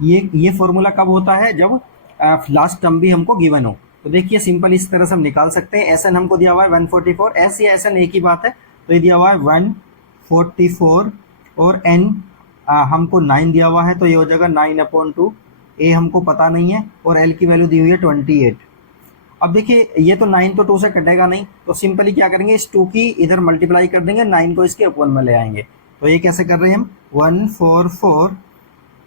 ये फॉर्मूला कब होता है, जब लास्ट टर्म भी हमको गिवन हो। तो देखिए सिंपल इस तरह से हम निकाल सकते हैं। SN हमको दिया हुआ है 144, S या SN एक ही बात है, तो ये दिया हुआ है 144 और n हमको 9 दिया हुआ है, तो ये हो जाएगा 9/2। A हमको पता नहीं है और L की वैल्यू दी हुई है 28। अब देखिए ये तो 9 तो 2 से कटेगा नहीं, तो सिंपली क्या करेंगे, इस 2 की इधर मल्टीप्लाई कर देंगे, 9 को इसके अपॉन में ले आएंगे। तो ये कैसे कर रहे हैं हम, 144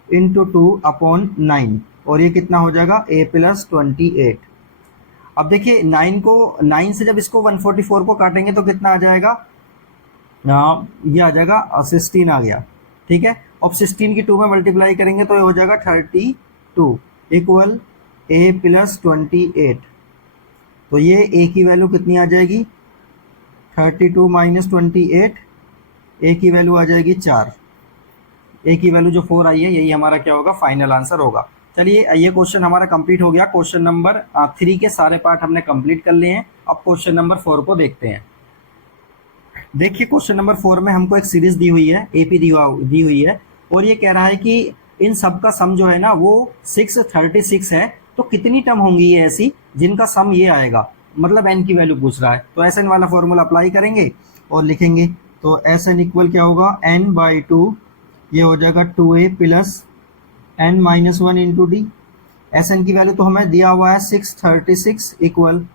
इंटू 2/9 और ये कितना हो जाएगा A प्लस 28। अब देखिए 9 से जब इसको 144 को काटेंगे तो कितना आ जाएगा, ये आ जाएगा 16 आ गया, ठीक है। अब 16 की 2 में मल्टीप्लाई करेंगे तो ये हो जाएगा 32 इक्वल A प्लस 28। तो ये A की वैल्यू कितनी आ जाएगी 32 माइनस 28, A की वैल्यू आ जाएगी 4, A की वैल्यू जो 4 आई है यही हमारा क्या होगा, फाइनल आंसर होगा। चलिए ये क्वेश्चन हमारा कंप्लीट हो गया। क्वेश्चन नंबर 3 के सारे पार्ट हमने कंप्लीट कर लिए हैं। अब क्वेश्चन नंबर 4 को देखते हैं। देखिए क्वेश्चन नंबर 4 में हमको एक सीरीज दी हुई है, AP दी हुई है, और ये कह रहा है कि इन सब का सम जो है ना वो 636 है, तो कितनी टर्म होंगी ये ऐसी जिनका सम ये आएगा, मतलब n की वैल्यू पूछ रहा है। तो SN वाला फॉर्मूला अप्लाई करेंगे और लिखेंगे, तो SN इक्वल क्या होगा, n/2, ये हो जाएगा 2a plus n-1 into D. SN की वैल्यू तो हमें दिया हुआ है 636 इक्वल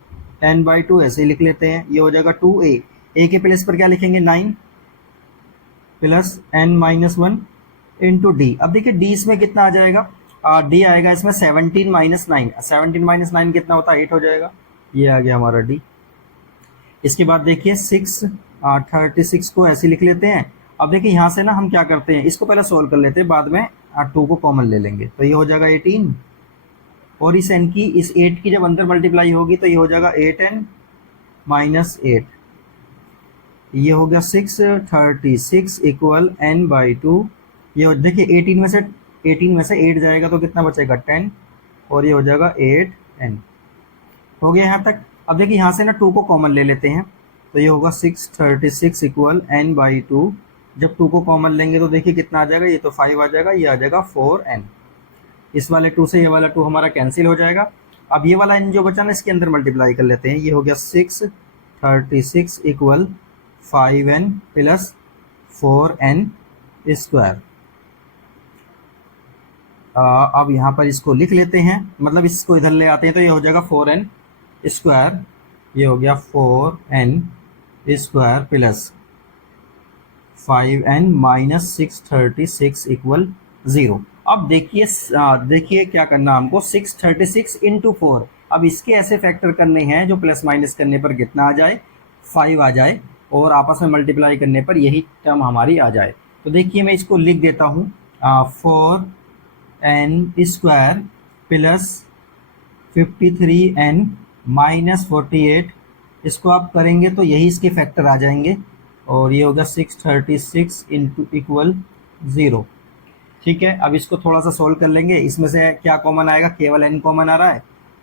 n/2, ऐसे ही लिख लेते हैं, ये हो जाएगा 2a। A के प्लेस पर क्या लिखेंगे 9 प्लस n-1 इंटू डी। अब देखिए d इसमें कितना आ जाएगा, d आएगा इसमें 17 माइनस 9, 17 माइनस 9 कितना होता है 8 हो जाएगा। ये आ गया हमारा डी। इसके बाद देखिए 36 को ऐसे लिख लेते हैं। अब देखिए यहाँ से ना हम क्या करते हैं, इसको पहले सोल्व कर लेते हैं, बाद में 2 को कॉमन ले लेंगे, तो ये हो जाएगा 18, और इस n की, इस 8 की जब अंदर मल्टीप्लाई होगी तो ये हो जाएगा 8n माइनस 8, ये हो गया 636 इक्वल n/2। ये देखिए 18 में से 8 जाएगा तो कितना बचेगा 10, और ये हो जाएगा 8n। हो गया यहाँ तक। अब देखिए यहाँ से ना 2 को कॉमन ले लेते हैं, तो ये होगा 636 इक्वल n/2। जब 2 को कॉमन लेंगे तो देखिए कितना आ जाएगा, ये तो 5 आ जाएगा, ये आ जाएगा 4n। इस वाले 2 से ये वाला 2 हमारा कैंसिल हो जाएगा। अब ये वाला n जो बचा ना इसके अंदर मल्टीप्लाई कर लेते हैं, ये हो गया 636 equal 5n plus 4n square. अब यहाँ पर इसको लिख लेते हैं, मतलब इसको इधर ले आते हैं, तो ये हो जाएगा 4n स्क्वायर, ये हो गया 4n square plus 5n minus 636 equal 0। अब देखिए क्या करना हमको, 636 इंटू 4। अब इसके ऐसे फैक्टर करने हैं जो प्लस माइनस करने पर कितना आ जाए, 5 आ जाए, और आपस में मल्टीप्लाई करने पर यही टर्म हमारी आ जाए। तो देखिए मैं इसको लिख देता हूँ, 4n square plus 53n minus 48। इसको आप करेंगे तो यही इसके फैक्टर आ जाएंगे, और ये होगा 636 इंटू इक्वल 0। ठीक है, अब इसको थोड़ा सा सोल्व कर लेंगे। इसमें से क्या कॉमन आएगा, केवल n कॉमन आ रहा है,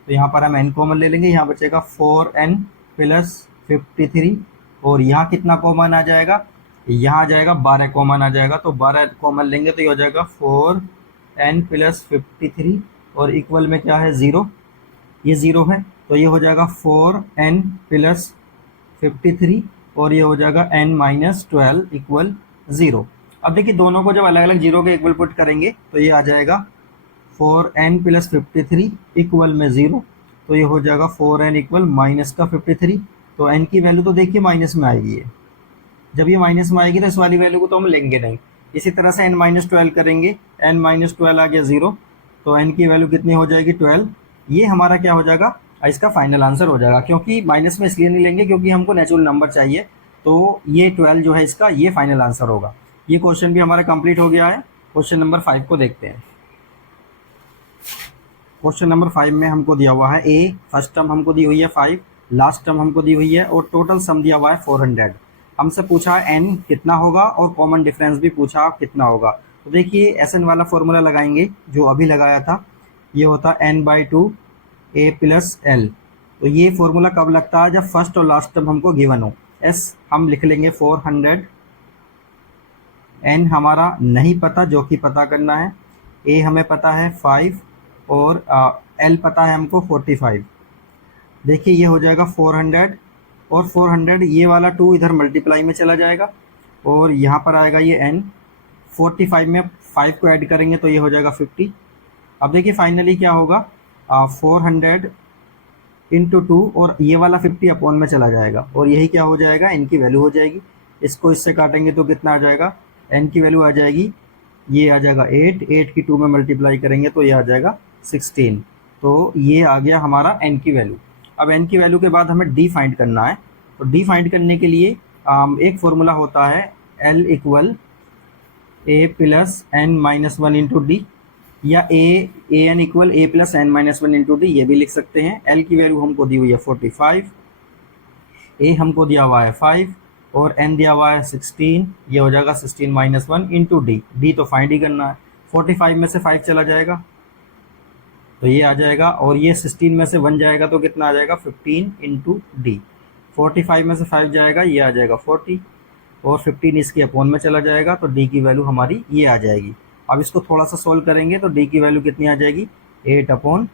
तो यहाँ पर हम n कॉमन ले लेंगे। यहाँ बचेगा 4n प्लस 53, और यहाँ कितना कॉमन आ जाएगा, यहाँ आ जाएगा 12 कॉमन आ जाएगा, तो 12 कॉमन लेंगे तो ये हो जाएगा 4n प्लस 53, और इक्वल में क्या है 0, ये 0 है, तो ये हो जाएगा 4n प्लस 53, और ये हो जाएगा n माइनस 12 इक्वल 0। अब देखिए दोनों को जब अलग अलग 0 के इक्वल पुट करेंगे तो ये आ जाएगा 4n प्लस 53 इक्वल में 0, तो ये हो जाएगा 4n इक्वल माइनस का 53। तो n की वैल्यू तो देखिए माइनस में आएगी, है जब ये माइनस में आएगी तो इस वाली वैल्यू को तो हम लेंगे नहीं। इसी तरह से n माइनस 12 करेंगे, n माइनस 12 आ गया 0, तो n की वैल्यू कितनी हो जाएगी 12। ये हमारा क्या हो जाएगा, इसका फाइनल आंसर हो जाएगा, क्योंकि माइनस में इसलिए नहीं लेंगे क्योंकि हमको नेचुरल नंबर चाहिए, तो ये 12 जो है इसका ये फाइनल आंसर होगा। ये क्वेश्चन भी हमारा कंप्लीट हो गया है। क्वेश्चन नंबर 5 को देखते हैं। क्वेश्चन नंबर 5 में हमको दिया हुआ है a, फर्स्ट टर्म हमको दी हुई है 5, लास्ट टर्म हमको दी हुई है, और टोटल सम दिया हुआ है 400। हमसे पूछा n कितना होगा, और कॉमन डिफरेंस भी पूछा कितना होगा। तो देखिए SN वाला फॉर्मूला लगाएंगे जो अभी लगाया था, ये होता n/2 a प्लस l। तो ये फॉर्मूला कब लगता है, जब फर्स्ट और लास्ट टर्म हमको गिवन हो। s हम लिख लेंगे 400, n हमारा नहीं पता जो कि पता करना है, a हमें पता है 5, और l पता है हमको 45। देखिए ये हो जाएगा 400, और 400 ये वाला 2 इधर मल्टीप्लाई में चला जाएगा, और यहाँ पर आएगा ये n। 45 में 5 को ऐड करेंगे तो ये हो जाएगा 50। अब देखिए फाइनली क्या होगा, 400 इंटू 2, और ये वाला 50 अपॉन में चला जाएगा, और यही क्या हो जाएगा, n की वैल्यू हो जाएगी। इसको इससे काटेंगे तो कितना आ जाएगा, n की वैल्यू आ जाएगी, ये आ जाएगा 8 की 2 में मल्टीप्लाई करेंगे तो ये आ जाएगा 16। तो ये आ गया हमारा n की वैल्यू। अब n की वैल्यू के बाद हमें d फाइंड करना है। तो d फाइंड करने के लिए एक फॉर्मूला होता है l equal a plus n minus 1 into D, या an equal a plus n minus 1 into D, ये भी लिख सकते हैं। l की वैल्यू हमको दी हुई है 45, a हमको दिया हुआ है 5, और n दिया हुआ है 16, ये हो जाएगा 16 माइनस 1 इंटू डी तो फाइंड ही करना है। 45 में से 5 चला जाएगा तो ये आ जाएगा, और ये 16 में से 1 जाएगा तो कितना आ जाएगा 15 इंटू डी। 45 में से 5 जाएगा, ये आ जाएगा 40, और 15 इसके अपॉन में चला जाएगा, तो डी की वैल्यू हमारी ये आ जाएगी। अब इसको थोड़ा सा सोल्व करेंगे तो डी की वैल्यू कितनी आ जाएगी, 8/3,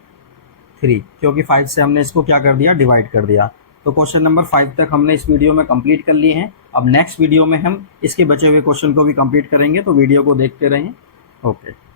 क्योंकि 5 से हमने इसको क्या कर दिया, डिवाइड कर दिया। तो क्वेश्चन नंबर 5 तक हमने इस वीडियो में कंप्लीट कर लिए हैं। अब नेक्स्ट वीडियो में हम इसके बचे हुए क्वेश्चन को भी कंप्लीट करेंगे, तो वीडियो को देखते रहें। ओके।